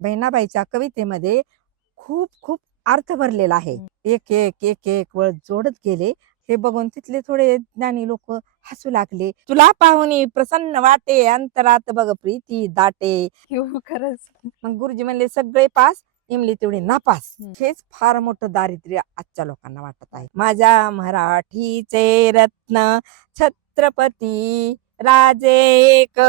बहिणाबाईच्या कवितेमध्ये खूप खूप अर्थ भरलेला आहे. एक एक एक एक वळ जोडत गेले. हे बघून तिथले थोडे ज्ञानी लोक हसू लागले. तुला पाहुणी प्रसन्न वाटे, अंतरात बघ प्रीती दाटे. खरंच. मग गुरुजी म्हणले सगळे पास, इमली तेवढी नापास. हेच फार मोठं दारिद्र्य आजच्या लोकांना वाटत आहे. माझ्या मराठीचे रत्न छत्रपती राजे एक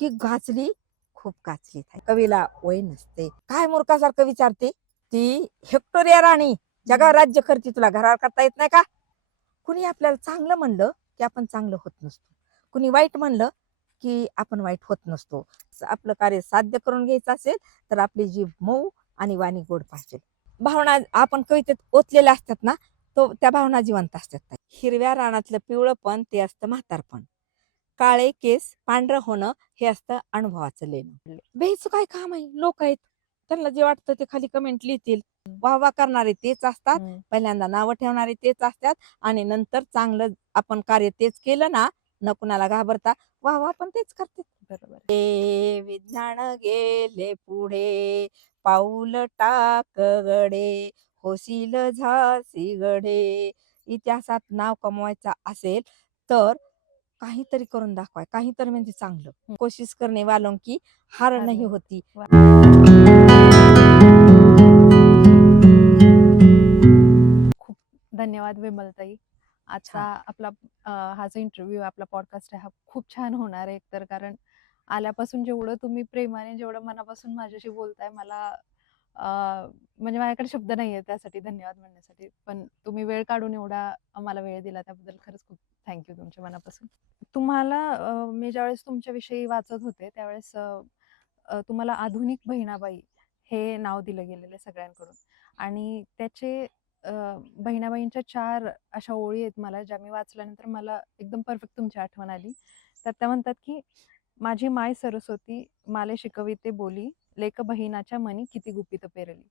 की गाजली, खूप गाजली. कवीला वय नसते. काय मूर्खासारखं विचारते ती हेक्टोरिया राणी, जगावर राज्य करते, तुला घरावर करता येत नाही का? कुणी आपल्याला चांगलं म्हणलं की आपण चांगलं होत नसतो, कुणी वाईट म्हणलं की आपण वाईट होत नसतो. आपलं कार्य साध्य करून घ्यायचं असेल तर आपली जीभ मऊ आणि वाणी गोड पाहिजे. भावना आपण कवितेत ओतलेल्या असतात ना, तो त्या भावना जिवंत असतात. हिरव्या रानातलं पिवळंपण ते असतं म्हातारपण, काळे केस पांढरं होणं हे असतं अनुभवाचं लेणं. बेच काय काम आहे, लोक आहेत त्यांना जे वाटतं ते खाली कमेंट लिहितील. वाहवा करणारे तेच असतात, पहिल्यांदा नावं ठेवणारे तेच असतात आणि नंतर चांगलं आपण कार्य तेच केलं ना, न कुणाला घाबरता वाहवा पण तेच करते. बरोबर. विज्ञान गेले पुढे, पाऊल टाक गडे, होशील झासी गडे. इतिहासात नाव कमवायचं असेल तर काहीतरी करून दाखवाय, काहीतरी म्हणजे चांगलं. कोशिश करणे वालों की हार नाही होती. खूप धन्यवाद विमलताई. आजचा आपला हा जो इंटरव्ह्यू आपला पॉडकास्ट आहे हा खूप छान होणार आहे. एकतर कारण आल्यापासून जेवढं तुम्ही प्रेमाने जेवढं मनापासून माझ्याशी बोलताय, मला म्हणजे माझ्याकडे शब्द नाहीये त्यासाठी धन्यवाद म्हणण्यासाठी. पण तुम्ही वेळ काढून एवढा मला वेळ दिला त्याबद्दल खरंच खूप थँक्यू तुमच्या मनापासून. तुम्हाला मी ज्यावेळेस तुमच्याविषयी वाचत होते त्यावेळेस तुम्हाला आधुनिक बहिणाबाई हे नाव दिलं गेलेलं आहे सगळ्यांकडून आणि त्याचे बहिणाबाईंच्या 4 अशा ओळी आहेत मला, ज्या मी वाचल्यानंतर मला एकदम परफेक्ट तुमची आठवण आली. त्यात त्या म्हणतात की माझी माय सरस्वती माले शिकविते बोली, लेक बहिणाच्या मनी किती गुपित पेरली.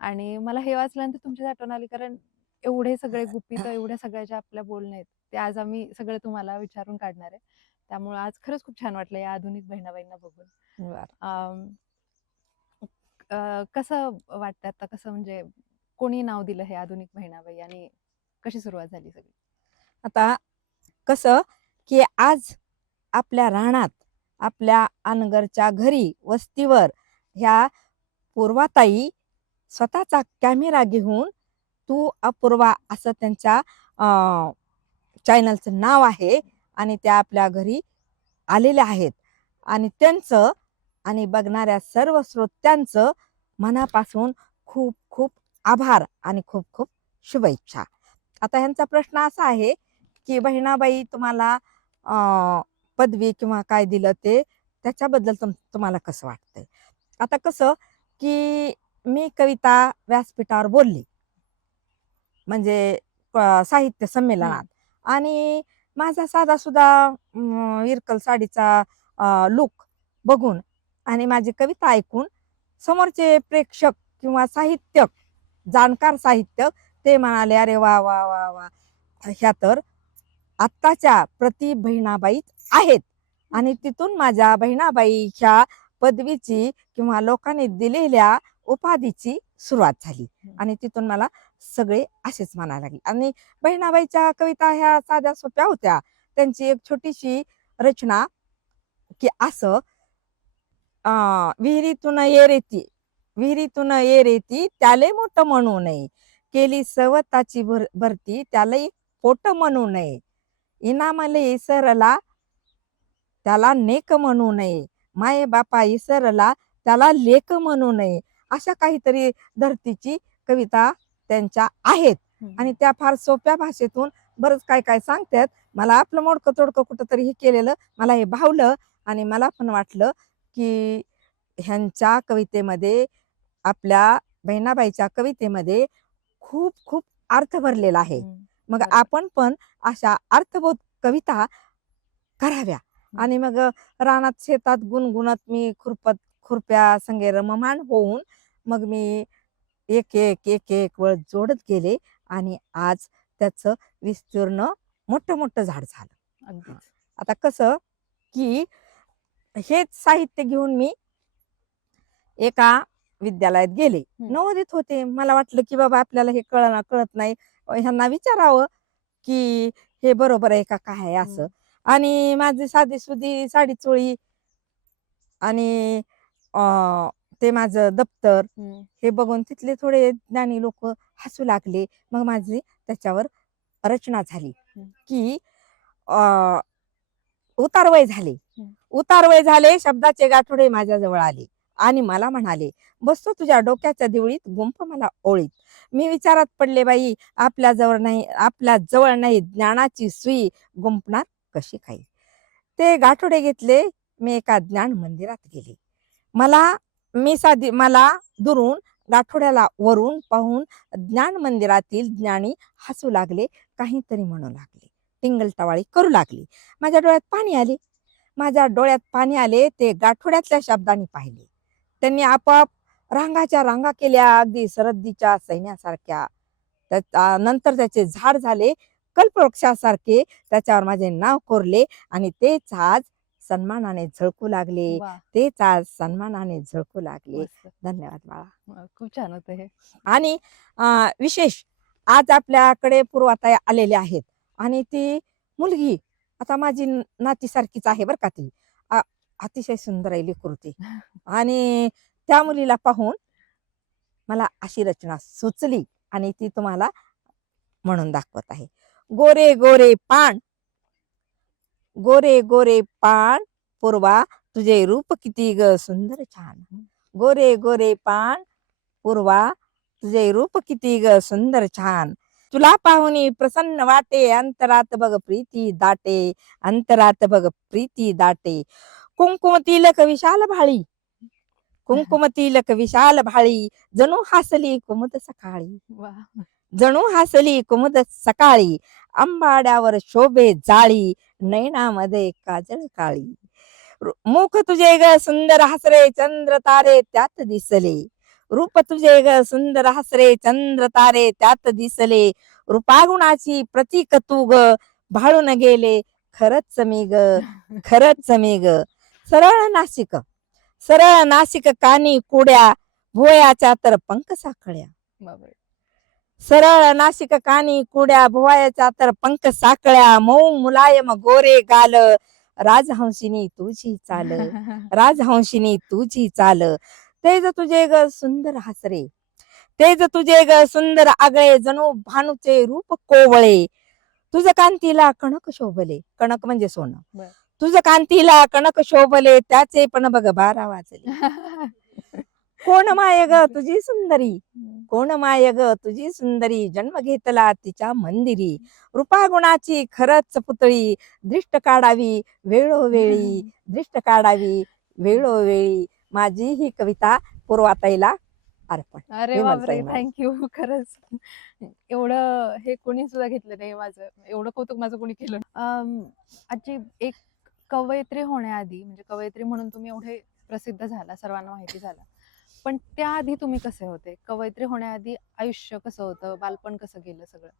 आणि मला हे वाचल्यानंतर तुमचीच आठवण आली, कारण एवढे सगळे गुपित एवढ्या सगळ्या ज्या आपल्या बोलण्या आहेत ते आज आम्ही सगळे तुम्हाला विचारून काढणार आहे. त्यामुळे आज खरंच खूप छान वाटलं या आधुनिक बहिणाबाईंना बघून. कसं वाटतं आता, कसं म्हणजे कोणी नाव दिलं हे आधुनिक बहिणाबाई आणि कशी सुरुवात झाली सगळी? आता कसं की आज आपल्या रानात, आपल्या अनगरच्या घरी वस्तीवर ह्या पूर्वाताई स्वतःचा कॅमेरा घेऊन तू अपूर्वा असं त्यांच्या चॅनलचं नाव आहे आणि त्या आपल्या घरी आलेल्या आहेत आणि त्यांचं आणि बघणाऱ्या सर्व श्रोत्यांचं मनापासून खूप खूप आभार आणि खूप खूप शुभेच्छा. आता ह्यांचा प्रश्न असा आहे की बहिणाबाई तुम्हाला पदवी किंवा काय दिलं ते त्याच्याबद्दल तुम्हाला कसं वाटतंय? आता कसं की मी कविता व्यासपीठावर बोलली म्हणजे साहित्य संमेलनात आणि माझा साधा सुद्धा इरकल साडीचा लुक बघून आणि माझी कविता ऐकून समोरचे प्रेक्षक किंवा साहित्यक, जाणकार साहित्यक ते म्हणाले अरे वा वा वा वा, ह्या तर आत्ताच्या प्रति बहिणाबाई आहेत. आणि तिथून माझ्या बहिणाबाईच्या पदवीची किंवा लोकांनी दिलेल्या उपाधीची सुरुवात झाली आणि तिथून मला सगळे असेच म्हणायला लागले. आणि बहिणाबाईच्या कविता ह्या साध्या सोप्या होत्या. त्यांची एक छोटीशी रचना की असं विहिरीतून ये रेती, विहिरीतून ये रेती त्याले मोठं म्हणू नये, केली सवताची भरती त्यालाही पोट म्हणू नये, इनामले इसरला त्याला नेक म्हणू नये, माये बापा इसरला त्याला लेक म्हणू नये. अशा काहीतरी धरतीची कविता त्यांच्या आहेत आणि त्या फार सोप्या भाषेतून बरंच काय काय सांगतात. मला आपलं मोडकं तोडकं कुठंतरी हे केलेलं मला हे भावलं आणि मला पण वाटलं की ह्यांच्या कवितेमध्ये, आपल्या बहिणाबाईच्या कवितेमध्ये खूप खूप अर्थ भरलेला आहे. मग आपण पण अशा अर्थबोध कविता कराव्या. आणि मग रानात शेतात गुणगुणत मी खुरप्या संगे रममाण होऊन मग मी एक एक एक एक वळ जोडत गेले आणि आज त्याचं विस्तीर्ण मोठं मोठं झाड झालं. आता कसं की हेच साहित्य घेऊन मी एका विद्यालयात गेले. हम्म. नवोदित होते. मला वाटलं की बाबा आपल्याला हे कळत नाही, ह्यांना विचारावं की हे बरोबर आहे का काय आहे असं. आणि माझी साधी सुधी साडी चोळी आणि ते माझं दप्तर हे बघून तिथले थोडे ज्ञानी लोक हसू लागले. मग माझी त्याच्यावर रचना झाली की उतारवय झाले. उतारवय झाले, शब्दाचे गाठोडे माझ्याजवळ आले आणि मला म्हणाले, बसतो तुझ्या डोक्याच्या दिवळीत, गुंफ मला ओळीत. मी विचारात पडले, बाई आपल्या जवळ नाही ज्ञानाची सुई, गुंफणार कशी काही. ते गाठोडे घेतले, मी एका ज्ञान मंदिरात गेले. मला दुरून गाठोड्याला वरून पाहून ज्ञान मंदिरातील ज्ञानी हसू लागले, काहीतरी म्हणू लागले, टिंगलटवाळी करू लागली. माझ्या डोळ्यात पाणी आले. ते गाठोड्यातल्या शब्दांनी पाहिले. त्यांनी आपोआप रांगाच्या रांगा केल्या, अगदी सरहद्दीच्या सैन्यासारख्या. नंतर त्याचे झाड झाले कल्पवृक्षासारखे, त्याच्यावर माझे नाव कोरले आणि तेच आज सन्मानाने झळकू लागले. धन्यवाद बाळा. खूप छान होतं हे. आणि विशेष आज आपल्याकडे पूर्वाताई आलेले आहेत आणि ती मुलगी आता माझी नातीसारखीच आहे बरं का. ती अतिशय सुंदर आहे लेकरू ती. आणि त्या मुलीला पाहून मला अशी रचना सुचली आणि ती तुम्हाला म्हणून दाखवत आहे. गोरे गोरे पान पूर्वा, तुझे रूप किती ग सुंदर छान. गोरे पान पूर्वा, तुझे रूप किती ग सुंदर छान. तुला पाहुनी प्रसन्न वाटे, अंतरात बघ प्रीती दाटे. कुंकुम तिलक विशाल भाळी, जणू हासली कुमुद सकाळी. आंबाड्यावर शोभे जाळी, नैनामध्ये काजळ काळी. मुख तुझे ग सुंदर हसरे, चंद्र तारे त्यात दिसले. रूप तुझे ग सुंदर हसरे, चंद्र तारे त्यात दिसले. रूपागुणाची प्रतीक तू ग, भाळून गेले खरंच मी ग. सरळ नासिक कानी कुड्या, भुवयाच्या तर पंख साखळ्या. सरळ नासिक कानी कुड्या, भुवयाच्या तर पंख साखळ्या. मऊ मुलायम गोरे गाल, राजहंसिनी तुझी चाल. तेज तुझे ग सुंदर हसरे, तेज तुझे ग सुंदर आगळे, जणू भानूचे रूप कोवळे. तुझ कांतीला कणक शोभले, कणक म्हणजे सोनं. तुझ कांतीला कणक शोभले, त्याचे पण बघ 12 वाजले. कोण माय ग तुझी सुंदरी, जन्म घेतला तिच्या मंदिरी. रूपागुणाची खरंच पुतळी, दृष्ट काढावी वेळोवेळी. माझी ही कविता पूर्वाताईला अर्पण. अरे बापरे, थँक्यू. खरंच एवढं हे कोणी सुद्धा घेतलं नाही माझं, एवढं कौतुक माझं कोणी केलं. आजी, एक कवयित्री होण्याआधी, म्हणजे कवयित्री म्हणून तुम्ही एवढे प्रसिद्ध झाला, सर्वांना माहिती झाला, पण त्याआधी तुम्ही कसे होते? कवयित्री होण्याआधी आयुष्य कसं होतं, बालपण कसं गेलं सगळं?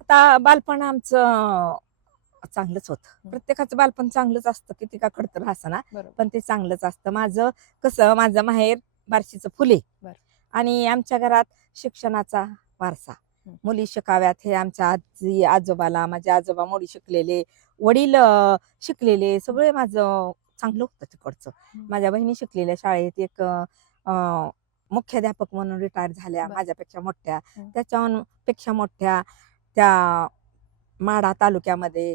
आता बालपण आमचं चांगलंच होतं. प्रत्येकाचं बालपण चांगलंच असतं, किती का खडतर असना, पण ते चांगलंच असतं. माझं माहेर बार्शीचं फुले आणि आमच्या घरात शिक्षणाचा वारसा, मुली शिकाव्यात हे आमच्या आजी आजोबाला, माझे आजोबा मोडी शिकलेले, वडील शिकलेले, सगळे माझं चांगलं होतं तिकडचं. माझ्या बहिणी शिकलेल्या शाळेत, एक मुख्याध्यापक म्हणून रिटायर झाल्या माझ्यापेक्षा मोठ्या, त्याच्यापेक्षा मोठ्या त्या माढा तालुक्यामध्ये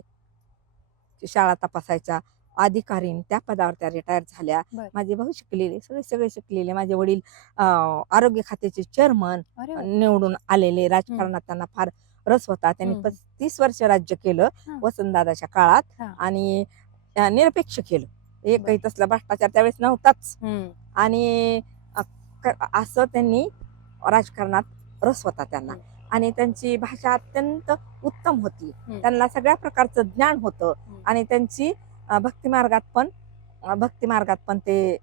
शाळा तपासायच्या अधिकारी, त्या पदावर त्या रिटायर झाल्या. माझे भाऊ शिकलेले, सगळे शिकलेले. माझे वडील आरोग्य खात्याचे चेअरमन निवडून आलेले. राजकारणात त्यांना फार रस होता. त्यांनी 35 वर्ष राज्य केलं वसंतदादाच्या काळात आणि निरपेक्ष केलं. एकही तसला भ्रष्टाचार त्यावेळेस नव्हताच. आणि असं त्यांनी राजकारणात रस होता त्यांना. आणि त्यांची भाषा अत्यंत उत्तम होती. त्यांना सगळ्या प्रकारचं ज्ञान होतं आणि त्यांची भक्तिमार्गात पण ते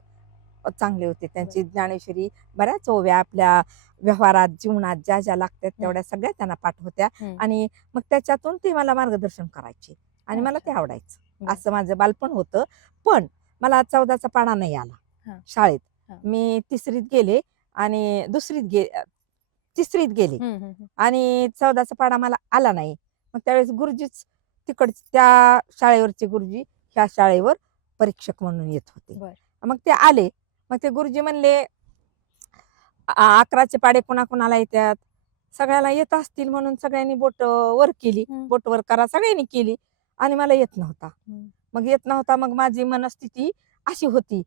चांगले होते. त्यांची ज्ञानेश्वरी बऱ्याच ओव्या आपल्या व्यवहारात, जीवनात ज्या ज्या लागतात तेवढ्या सगळ्या त्यांना पाठ होत्या. आणि मग त्याच्यातून ते मला मार्गदर्शन करायचे आणि मला ते आवडायचं. असं माझं बालपण होतं. पण मला 14चा पाढा नाही आला शाळेत. हा. मी तिसरीत गेले आणि तिसरीत गेले आणि 14चा पाढा मला आला नाही. मग त्यावेळेस गुरुजीच त्या शाळेवरचे गुरुजी ह्या शाळेवर परीक्षक म्हणून येत होते. बर. मग ते आले. मग ते गुरुजी म्हणले 11चे पाढे कोणाकोणाला येतात, सगळ्याला येत असतील म्हणून सगळ्यांनी बोट वर केली. बोट वर करा सगळ्यांनी केली आणि मला येत नव्हता. मग येत नव्हता. मग माझी मनस्थिती अशी होती,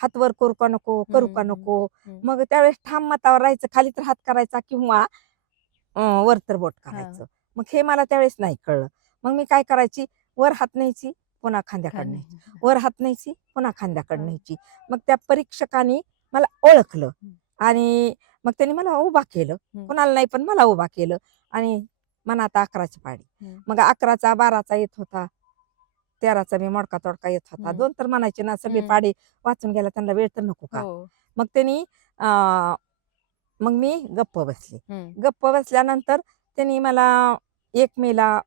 हात वर करू का नको, करू का नको. मग त्यावेळेस ठाम मतावर राहायचं, खाली तर हात करायचा किंवा वर तर बोट करायचं. मग हे मला त्यावेळेस नाही कळलं. मग मी काय करायची, वर हात न्यायची पुन्हा खांद्याकडे न्यायची, वर हात न्यायची पुन्हा खांद्याकडे न्यायची. मग त्या परीक्षकाने मला ओळखलं आणि मग त्यांनी मला उभा केलं. कोणाला नाही पण मला उभा केलं आणि मनात 11ची पाढी. मग 11चा 12चा येत होता, 13चा मी मोडका तोडका येत होता. 2 तर म्हणायचे ना, सगळे पाढे वाचून गेला त्यांना वेळ तर नको का. मग त्यांनी मग मी गप्प बसले. गप्प बसल्यानंतर त्यांनी मला 1 मेला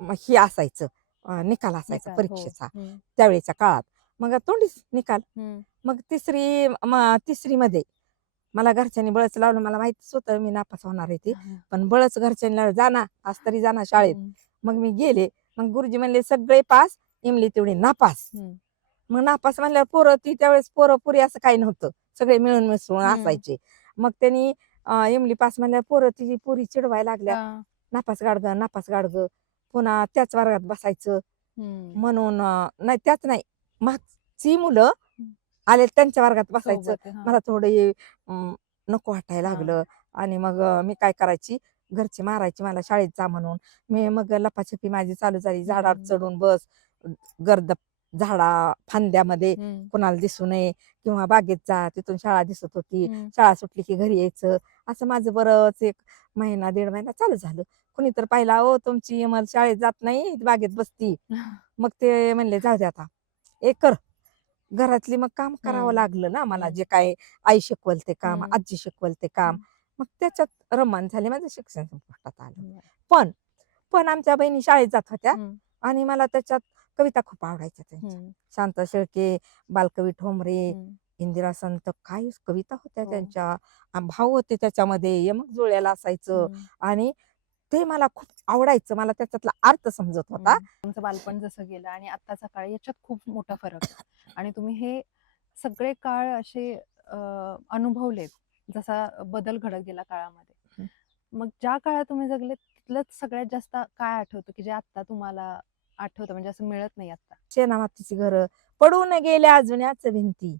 हे असायचं निकाल असायचा परीक्षेचा त्यावेळेच्या काळात. मग तोंडीच निकाल. मग तिसरीमध्ये मला घरच्यांनी बळच लावलं. मला माहितीच होतं मी नापास होणार आहे ते, पण बळच घरच्यांनी लावलं, जा ना आज तरी जा ना शाळेत. मग मी गेले. मग गुरुजी म्हणले सगळे पास, इमली तेवढी नापास. मग नापास म्हणल्यावर पोरं त्यावेळेस पोरं पुरी असं काही नव्हतं, सगळे मिळून मिसळून असायचे. मग त्यांनी इमली पास म्हणल्यावर पोरं तिची पुरी चिडवायला लागल्या, नापास गाडगं नापास गाडगं, पुन्हा त्याच वर्गात बसायचं म्हणून. नाही त्याच नाही, मागची मुलं आले त्यांच्या वर्गात बसायचं. मला थोडं नको वाटायला लागलं आणि मग मी काय करायची, घरचे मारायची मला शाळेत जा म्हणून. मी मग लपाछपी माझी चालू झाली, झाडावर चढून बस, गर्द झाडा फांद्यामध्ये कोणाला दिसू नये, किंवा बागेत जा, तिथून शाळा दिसत होती, शाळा सुटली की घरी यायचं. असं माझं बरंच 1 महिना 1.5 महिना चालू झालं. कुणी तर पाहिला, ओ तुमची इमल शाळेत जात नाही, बागेत बसती. मग ते म्हणले जाऊ दे आता कर. घरातली मग काम करावं लागलं ना मला, जे काय आई शिकवल ते काम, आजी शिकवल ते काम. मग त्याच्यात रमण झाले, माझं शिक्षण संपुष्टात आलं. पण आमच्या बहिणी शाळेत जात होत्या आणि मला त्याच्यात कविता खूप आवडायच्या त्यांच्या. शांता शेळके, बालकवी ठोंबरे, इंदिरा संत, काही कविता होत्या त्यांच्या, भाव होते त्याच्यामध्ये, यमक जुळलेला असायचं आणि ते मला खूप आवडायचं. मला त्याच्यातला अर्थ समजत होता. तुमचं बालपण जसं गेलं आणि आत्ताचा काळ याच्यात खूप मोठा फरक आहे आणि तुम्ही हे सगळे काळ असे अनुभवलेत, जसा बदल घडत गेला काळामध्ये. मग ज्या काळात तुम्ही जगले तिथलंच सगळ्यात जास्त काय आठवतं की जे आता तुम्हाला आठवतं, म्हणजे असं मिळत नाही आता? शेणामातीची घरं पडून गेल्या जुन्याच भिंती,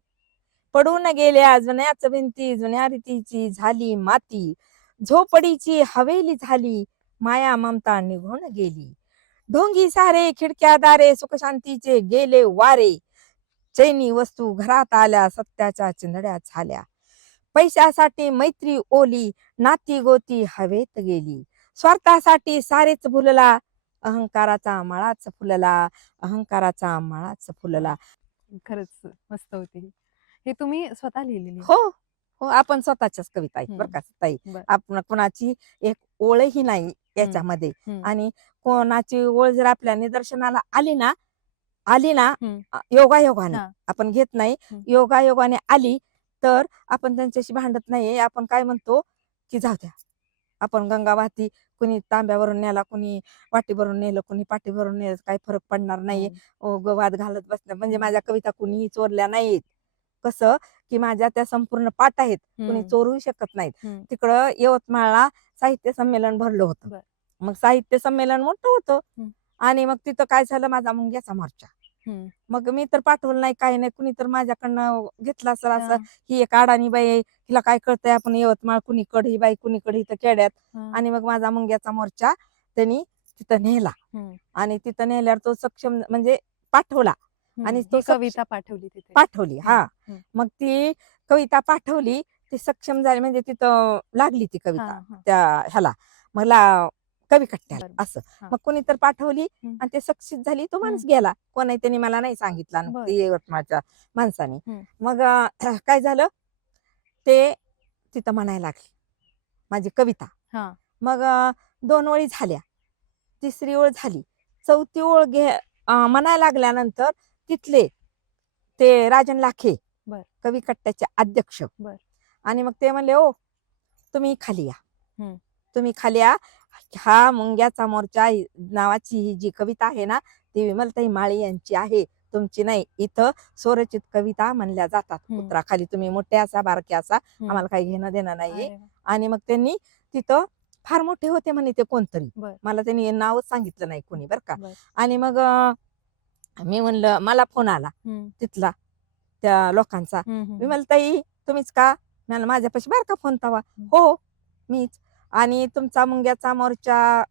पडून गेल्या जुन्याच भिंती, जुन्या रीतीची झाली माती, झोपडीची हवेली झाली, माया ममता निघून गेली. ढोंगी सारे खिडक्या दारे, सुखशांतीचे गेले वारे, चैनी वस्तू घरात आल्या, सत्याच्या चिंधड्या झाल्या. पैशासाठी मैत्री ओली, नाती गोती हवेत गेली. स्वार्थासाठी सारेच भुलला, अहंकाराचा मळाच फुलला, अहंकाराचा मळाच फुलला. खरंच मस्त होती. हे तुम्ही स्वतः लिहिलेली? हो हो, आपण स्वतःच्याच कविता आहेत बरं का ताई. आपण कोणाची एक ओळही नाही याच्यामध्ये. आणि कोणाची ओळ जर आपल्या निदर्शनाला आली ना योगायोगाने, आपण घेत नाही, योगायोगाने आली तर आपण त्यांच्याशी भांडत नाही. आपण काय म्हणतो की जाऊ द्या, आपण गंगा वाहती, कुणी तांब्यावरून नेला, कुणी वाटीभरून नेलं, कुणी पाटीभरून नेलं, काही फरक पडणार नाही. वाद घालत बसणं म्हणजे माझ्या कविता कुणीही चोरल्या नाहीत. कसं की माझ्या त्या संपूर्ण पाठ आहेत, कुणी चोरू शकत नाहीत. तिकडं यवतमाळला साहित्य संमेलन भरलं होतं. मग साहित्य संमेलन मोठं होतं आणि मग तिथं काय झालं, माझा मुंग्याचा मोर्चा. मग मी तर पाठवलं नाही, काही नाही. कुणी तर माझ्याकडनं घेतला सर असं, ही एक अडाणी बाई आहे, हिला काय कळतंय, आपण यवतमाळ कुणीकडे ही बाई कुणीकडे इथं खेड्यात. आणि मग माझा मुंग्याचा मोर्चा त्यांनी तिथं नेला आणि तिथं नेल्यावर तो सक्षम म्हणजे पाठवला आणि तो कविता पाठवली तिथे. पाठवली. मग ती कविता पाठवली, ती सक्षम झाली म्हणजे तिथं लागली ती कविता त्या ह्याला, मला कवी कट्ट्याला असं. मग कोणी तर पाठवली आणि ते सक्सेस झाली, तो माणूस गेला. कोण आहे त्यांनी मला नाही सांगितलं, ते यवतमाळच्या माणसाने. मग काय झालं, ते तिथं म्हणायला लागली माझी कविता. मग 2 ओळी झाल्या, 3री ओळ झाली, 4थी ओळ म्हणायला लागल्यानंतर तिथले ते राजन लाखे बर. कवी कट्ट्याचे अध्यक्ष. बर. आणि मग ते म्हणले, ओ तुम्ही खाली या, हम्म. तुम्ही खाली या. हा मुंग्याचा मोर्चा नावाची ही जी कविता आहे ना, ती विमलताई माळी यांची आहे, तुमची नाही. इथं स्वरचित कविता म्हणल्या जातात. उतरा खाली, तुम्ही मोठे असा बारके असा, आम्हाला काही घेणं देणं नाहीये. अरे वा. आणि मग त्यांनी तिथं फार मोठे होते म्हणे ते कोणतरी, बर. मला त्यांनी नावच सांगितलं नाही कोणी, बरं का. बर. आणि मग मी म्हणलं, मला फोन आला तिथला त्या लोकांचा, विमलताई तुम्हीच का? म्हणलं माझ्यापाशी बारका फोन तवा. हो मीच. आणि तुमचा मुंग्याचा मोर्चा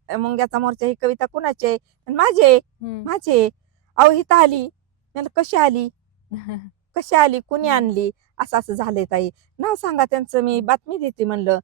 ही कविता कुणाची आहे? माझे माझे. अहो हिथं आली. म्हणलं कशी आली? कशी आली? कुणी आणली? असं असं झालंय ताई, नाव सांगा त्यांचं, मी बातमी देते म्हणलं.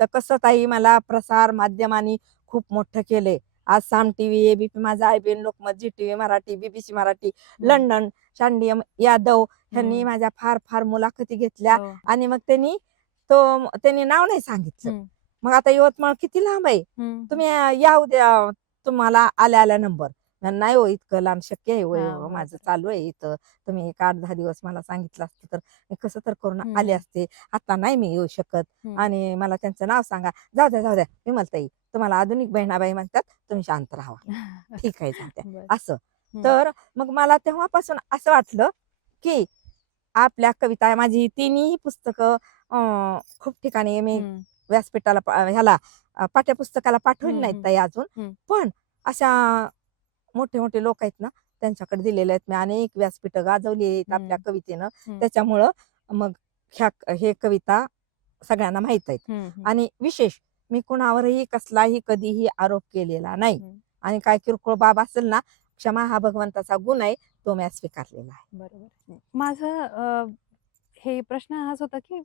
तर कसं ताई, मला प्रसार माध्यमांनी खूप मोठं केलंय. आज Saam TV, ABP Majha, IBN Lokmat, ZTV Marathi, BBC Marathi, London, शांडियम यादव ह्यांनी माझ्या फार फार मुलाखती घेतल्या. आणि मग त्यांनी नाव नाही सांगितलं. मग आता यवतमाळ किती लांब आहे, तुम्ही या उद्या, तुम्हाला आल्या नंबर. नाही हो, इतकं लांब शक्य आहे होय, माझं चालू आहे इथं, तुम्ही 8-10 दिवस मला सांगितलं असतं तर मी कसं तर करून आले असते, आता नाही मी येऊ शकत. आणि मला त्यांचं नाव सांगा. जाऊ द्या विमलताई, तुम्हाला आधुनिक बहिणाबाई म्हणतात, तुम्ही शांत राहा. ठीक आहे, जाऊ द्या असं. तर मग मला तेव्हापासून असं वाटलं की आपल्या कविता, माझी तिन्ही पुस्तकं खूप ठिकाणी मी व्यासपीठाला ह्याला पाठ्यपुस्तकाला पाठवली नाहीत ताई अजून, पण अशा मोठे मोठे लोक आहेत ना, त्यांच्याकडे दिलेले आहेत. मी अनेक व्यासपीठं गाजवली आहेत आपल्या कवितेनं. त्याच्यामुळं मग हे कविता सगळ्यांना माहित आहेत. आणि विशेष, मी कुणावरही कसलाही कधीही आरोप केलेला नाही. आणि काय किरकोळ बाब असेल ना, क्षमा हा भगवंताचा गुण आहे, तो मी स्वीकारलेला आहे. बरोबर. माझं हे प्रश्न हाच होता की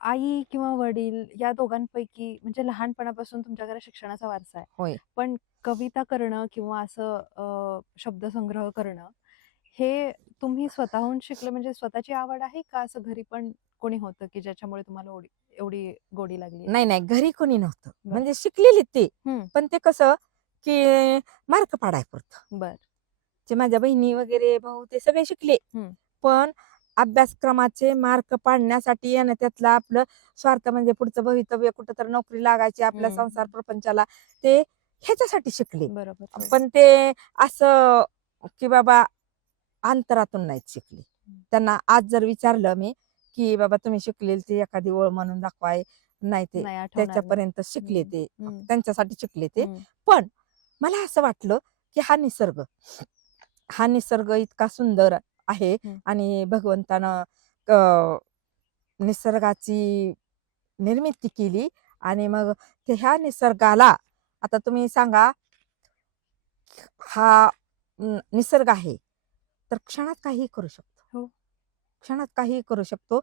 आई किंवा वडील या दोघांपैकी, म्हणजे लहानपणापासून तुमच्याकडे शिक्षणाचा वारसा आहे, होय. पण कविता करणं किंवा असं शब्दसंग्रह करणं हे तुम्ही स्वतःहून शिकलं, म्हणजे स्वतःची आवड आहे का, असं घरी पण कोणी होतं की ज्याच्यामुळे तुम्हाला एवढी गोडी लागली? नाही, घरी कोणी नव्हतं, म्हणजे शिकलेली ते, पण ते कसं की मार्क पाडायपुरतं. बर. जे माझ्या बहिणी वगैरे भाऊ ते सगळे शिकले, पण अभ्यासक्रमाचे मार्क पाडण्यासाठी आणि त्यातलं आपलं स्वार्थ, म्हणजे पुढचं भवितव्य, कुठं तर नोकरी लागायची, आपल्या संसार प्रपंचाला, ते ह्याच्यासाठी शिकले. बरोबर. पण ते असं की बाबा अंतरातून नाहीत शिकले. त्यांना आज जर विचारलं मी की बाबा तुम्ही शिकलेली ती एखादी ओळ म्हणून दाखवाय, नाही, ते त्याच्यापर्यंत शिकले, ते त्यांच्यासाठी शिकले ते. पण मला असं वाटलं की हा निसर्ग इतका सुंदर आहे, आणि भगवंतानं निसर्गाची निर्मिती केली, आणि मग ते ह्या निसर्गाला, आता तुम्ही सांगा, हा निसर्ग आहे तर क्षणात काहीही करू शकतो. क्षणात काहीही करू शकतो.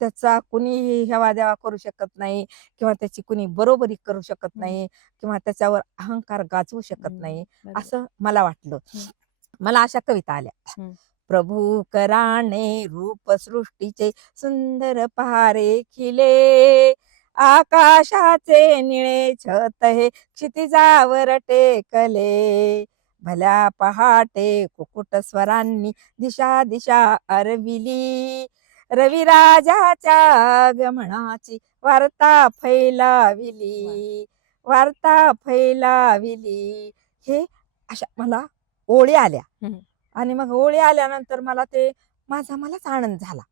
त्याचा कुणीही हेवा देवा करू शकत नाही, किंवा त्याची कुणी बरोबरी करू शकत नाही, किंवा त्याच्यावर अहंकार गाजवू शकत नाही, असं मला वाटलं. मला अशा कविता आल्या. प्रभू कराणे रूप सृष्टीचे सुंदर पहारे खिले, आकाशाचे निळे छत हे क्षितिजावर टेकले, भल्या पहाटे कुकुट स्वरांनी दिशा दिशा अरविली, रविराजाच्या आगमनाची वार्ता फैलाविली, हे अशा मला ओळी आल्या. आणि मग ओळी आल्यानंतर मला मलाच आनंद झाला,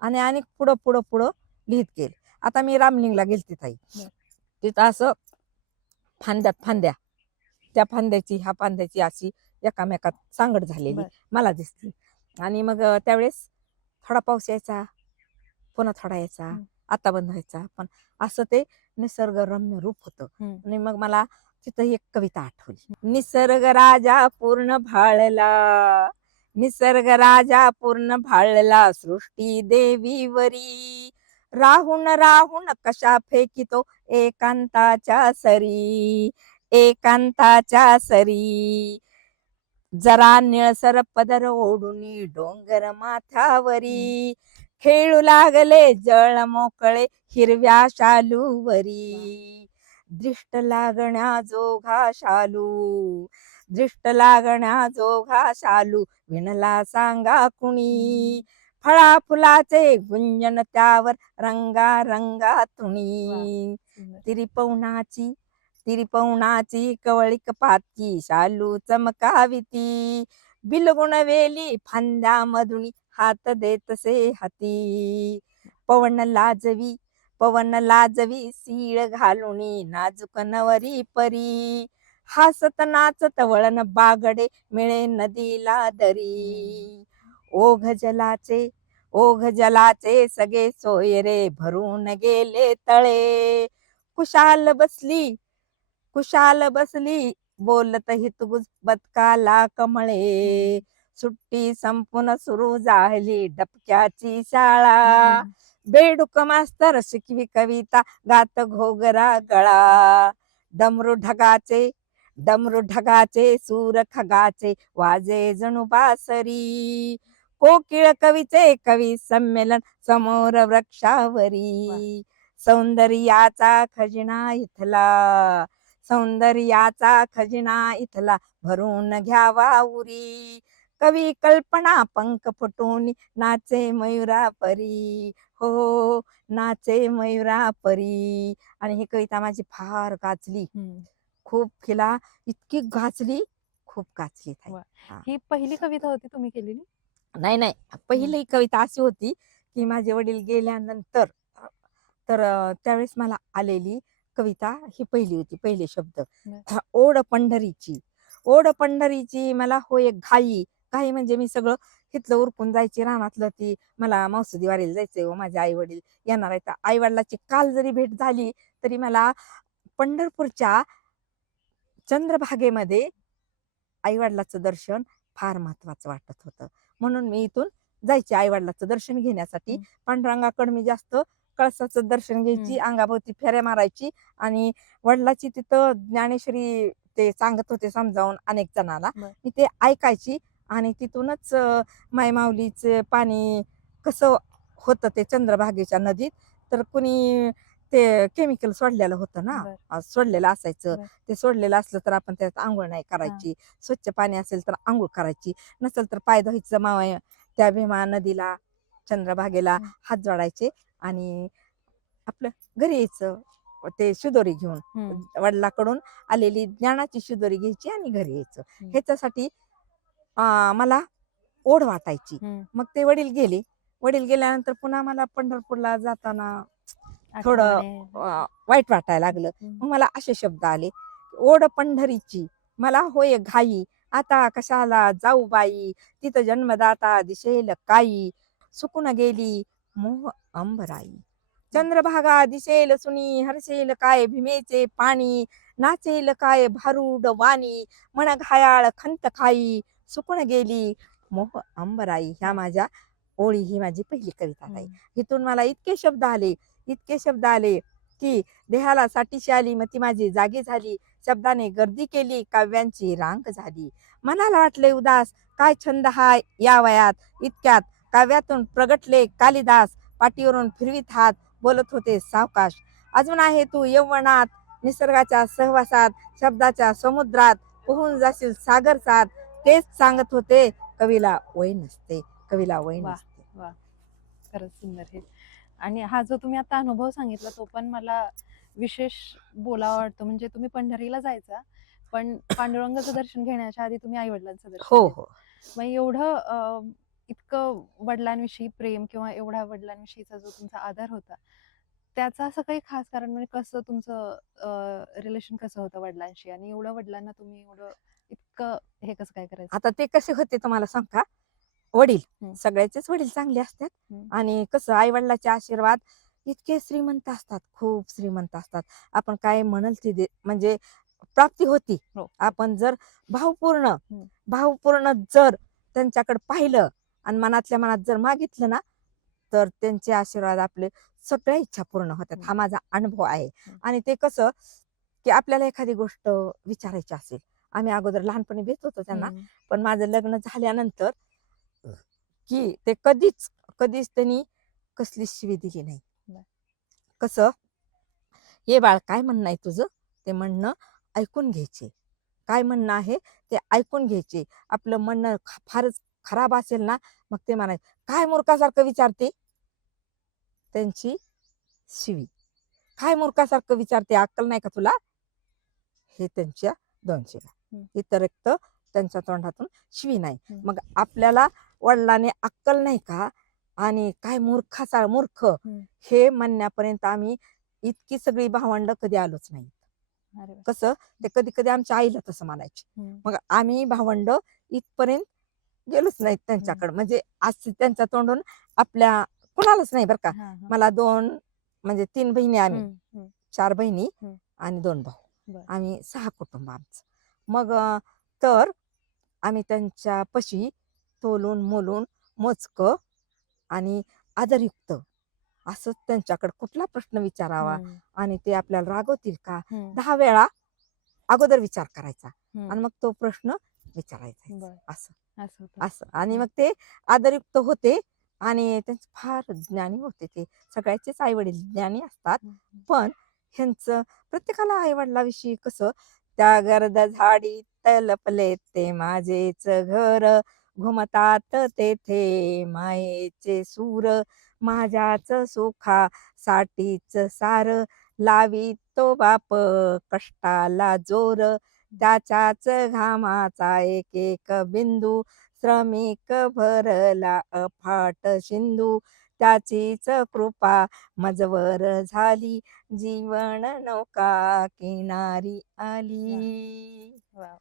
आणि पुढं पुढं पुढं लिहित गेले. आता मी रामलिंगला गेलते ताई, तिथं असं फांद्या, त्या फांद्याची ह्या फांद्याची अशी एकामेकात सांगड झालेली मला दिसली. आणि मग त्यावेळेस थोडा पाऊस यायचा, पुन्हा थोडा यायचा, आता बंद व्हायचा, पण असं ते निसर्गरम्य रूप होतं. आणि मग मला तिथं एक कविता आठवली. निसर्ग राजा पूर्ण भाळला सृष्टी देवीवरी, राहून राहून कशा फेकितो एकांताच्या सरी, जरा निळसर पदर ओढून डोंगर माथ्यावरी, खेळू लागले जळ मोकळे हिरव्या शालूवरी, दृष्ट लागण्या जोघा शालू, दृष्ट लागण्या जोघा शालू विणला सांगा कुणी फळा फुलाचे गुंजन त्यावर रंगा रंगातुणी सुंदर. तिरीपवनाची तिरीपवनाची कवळीक पाती शालू चमकाविती बिलगुण वेली फांद्या मधुनी हात देतसे हाती पवन लाजवी सीळ घालुनी नाजूक नवरी परी हासत नाचत वळण बागडे मिळे नदीला दरी ओघ जलाचे सगळे सोयरे भरून गेले तळे कुशाल बसली बोलत हितगुज बदकाला कमळे सुट्टी संपून सुरू झाली डबक्याची शाळा बेडूक मास्तर शिकवी कविता गात घोगरा गळा डमरू ढगाचे सूर खगाचे वाजे जणू बासरी कोकिळ कवीचे कवी संमेलन समोर वृक्षावरी सौंदर्याचा खजिना इथला भरून घ्यावा उरी कवी कल्पना पंख फुटून नाचे मयुरा परी हो नाचे मयुरा परी. आणि ही कविता माझी फार गाजली, खूप हिला इतकी गाजली, खूप गाजली ताई. वा. ही पहिली कविता होती तुम्ही केलेली? नाही पहिली कविता अशी होती की माझे वडील गेल्यानंतर तर त्यावेळेस मला आलेली कविता ही पहिली होती. पहिले शब्द ओढ पंढरीची मला होय घाई म्हणजे मी सगळं तिथलं उरकून जायची रानातलं ती मला मावसुदी वारीला जायचंय व माझे आई वडील येणार आहेत. आई वडिलाची काल जरी भेट झाली तरी मला पंढरपूरच्या चंद्रभागेमध्ये आई वडिलाचं दर्शन फार महत्वाचं वाटत होतं. म्हणून मी इथून जायचे आई वडिलाचं दर्शन घेण्यासाठी. पांडुरंगाकडे मी जास्त कळसाचं दर्शन घ्यायची, अंगाभोवती फेऱ्या मारायची आणि वडिलाची तिथं ज्ञानेश्वरी ते सांगत होते समजावून अनेक जणांना, मी ते ऐकायची आणि तिथूनच मायमाऊलीचे पाणी कसं होतं ते चंद्रभागेच्या नदीत, तर कुणी ते केमिकल सोडलेलं होतं ना, सोडलेलं असायचं. ते सोडलेलं असलं तर आपण त्यात आंघोळ नाही करायची, स्वच्छ पाणी असेल तर आंघोळ करायची, नसेल तर पाय धुवायचं मावा त्या भीमा नदीला चंद्रभागेला हात जोडायचे आणि आपलं घरी यायचं. ते शिदोरी घेऊन वडिलाकडून आलेली ज्ञानाची शिदोरी घ्यायची आणि घरी यायचं. ह्याच्यासाठी मला ओढ वाटायची. मग ते वडील गेल्यानंतर पुन्हा मला पंढरपूरला जाताना थोडं वाईट वाटायला लागलं. मग मला असे शब्द आले, ओढ पंढरीची मला होय घाई आता कशाला जाऊ बाई तिथं जन्मदाता दिसेल काई सुकून गेली मोह अंबराई चंद्रभागा दिसेल सुनी हरसेल काय भीमेचे पाणी नाचेल काय भारूड वाणी मन घायाळ खंत खाई सुकून गेली मोह अंबराई. ह्या माझ्या ओळी ही माझी पहिली कविता आहे. इथून मला इतके शब्द आले की देहाला साठीशी आली मग ती माझी जागी झाली. शब्दाने गर्दी केली काव्यांची रांग झाली. मनाला वाटले उदास काय छंद हाय या वयात इतक्यात काव्यातून प्रगटले कालिदास. पाठीवरून फिरवीत हात बोलत होते सावकाश. अजून आहे तू यौवनात निसर्गाच्या सहवासात शब्दाच्या समुद्रात पोहून जाशील सागर साथ. तेच सांगत होते कवीला वय नसते. वा, खरंच सुंदर हे. आणि हा जो तुम्ही आता अनुभव सांगितला तो पण मला विशेष बोलावा वाटतो. म्हणजे तुम्ही पंढरीला जायचा पण पांडुरंगाचं दर्शन घेण्याच्या आधी तुम्ही आई वडिलांचं दर्शन हो. मग एवढं इतकं वडिलांविषयी प्रेम किंवा एवढा वडिलांविषयीचा जो तुमचा आदर होता त्याचं असं काही खास कारण म्हणजे कसं तुमचं रिलेशन कसं होतं वडिलांशी आणि एवढं वडिलांना तुम्ही एवढं इतकं हे कसं काय करायचं? आता ते कसे होते तुम्हाला सांग का, वडील सगळ्याचेच वडील चांगले असतात आणि कसं आई वडिलाचे आशीर्वाद इतके श्रीमंत असतात, खूप श्रीमंत असतात. आपण काय म्हणाल ती म्हणजे प्राप्ती होती. आपण जर भावपूर्ण जर त्यांच्याकडे पाहिलं आणि मनातल्या मनात जर मागितलं ना तर त्यांचे आशीर्वाद आपले सगळ्या इच्छा पूर्ण होतात. हा माझा अनुभव आहे. आणि ते कसं की आपल्याला एखादी गोष्ट विचारायची असेल, आम्ही अगोदर लहानपणी भेट होतो त्यांना, पण माझं लग्न झाल्यानंतर की ते कधीच त्यांनी कसलीच शिवी दिली नाही. कसं हे बाळ काय म्हणणं आहे तुझं ते म्हणणं ऐकून घ्यायचे. काय म्हणणं आहे ते ऐकून घ्यायचे. आपलं म्हणणं फारच खराब असेल ना, मग ते म्हणायचे, "काय मूर्खासारखं विचारते?" त्यांची शिवी. "काय मूर्खासारखं विचारते? अक्कल नाही का तुला?" हे त्यांच्या 2 शिव्या. हं. इतरिक्त त्यांच्या तोंडातून शिवी नाही. हं. मग आपल्याला वडिलांनी अक्कल नाही का आणि काय मूर्ख हं. हे म्हणण्यापर्यंत आम्ही इतकी सगळी भावंडं कधी आलोच नाही. अरे वाह! कसं ते कधी-कधी आमच्या आईला तसं म्हणायचे. हं. मग आम्ही भावंड इथपर्यंत गेलोच नाहीत हं. त्यांच्याकडे. म्हणजे असं त्यांच्या तोंडून आपल्या कुणालाच नाही बरं का. हां, हां. मला 2 म्हणजे 3 बहिणी आम्ही. हं, हं, 4 बहिणी हं. आणि 2 भाऊ. बरं. आम्ही 6 कुटुंब आमचं. मग तर आम्ही त्यांच्यापाशी तोलून-मोलून मोजकं आणि आदरयुक्त असंच त्यांच्याकडे कुठला प्रश्न विचारावा हं, आणि ते आपल्याला रागवतील का? हं, 10 वेळा अगोदर विचार करायचा हं. आणि मग तो प्रश्न विचारायचा बरं. असं. असं होतं. असं आणि हं. मग ते आदरयुक्त होते आणि त्यांचे फार ज्ञानी होते ते. सगळ्याचेच आई-वडील ज्ञानी असतात. हं, हं. पण ह्यांचं प्रत्येकाला आई-वडिलांविषयी कसं त्या गर्द झाडीत लपले ते माझेच घर, घुमतात तेथे मायेचे सूर, माझ्याच सुखासाठीच सार, लावितो बाप कष्टाला जोर, त्याच्याच घामाचा एक एक बिंदू, श्रमिक भरला अफाट सिंधू, त्याचीच कृपा मजवर झाली, जीवन नौका किनारी वाह! आली. वाह!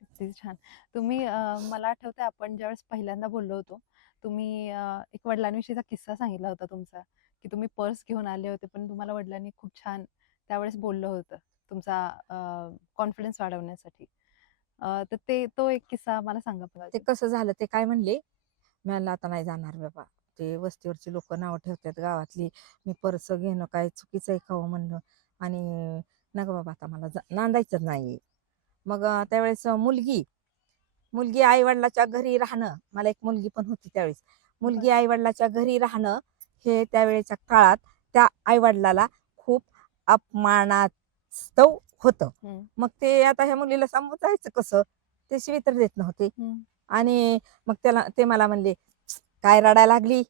किती छान. तुम्ही मला आठवतंय आपण ज्यावेळेस पहिल्यांदा बोललो होतो, तुम्ही एक वडिलांविषयीचा किस्सा सांगितला होता तुमचा, की तुम्ही पर्स घेऊन आले होते, पण तुम्हाला वडिलांनी खूप छान त्यावेळेस बोललं होतं, तुमचा कॉन्फिडन्स वाढवण्यासाठी. तर तो एक किस्सा मला सांगा बघा ते अजून? कसं झालं ते काय म्हणले, मी म्हणलं आता नाही जाणार बाबा. ते वस्तीवरची लोक नाव ठेवतात गावातली. मी पर्स घेणं काय चुकीचं आहे का हो म्हणलं. आणि नका बाबा आता मला नांदायचंच नाही. मग त्यावेळेस मुलगी मुलगी आई-वडिलाच्या घरी राहणं, मला एक मुलगी पण होती त्यावेळेस. बरं. मुलगी आई-वडिलाच्या घरी राहणं हे त्यावेळेच्या काळात त्या आई-वडिलाला खूप अपमानास्तव होतं. हं, मग ते आता ह्या मुलीला समजायचं कसं? ते शिवी तर देत नव्हते. हं. आणि मग ते मला म्हणले, "काय रडायला लागली?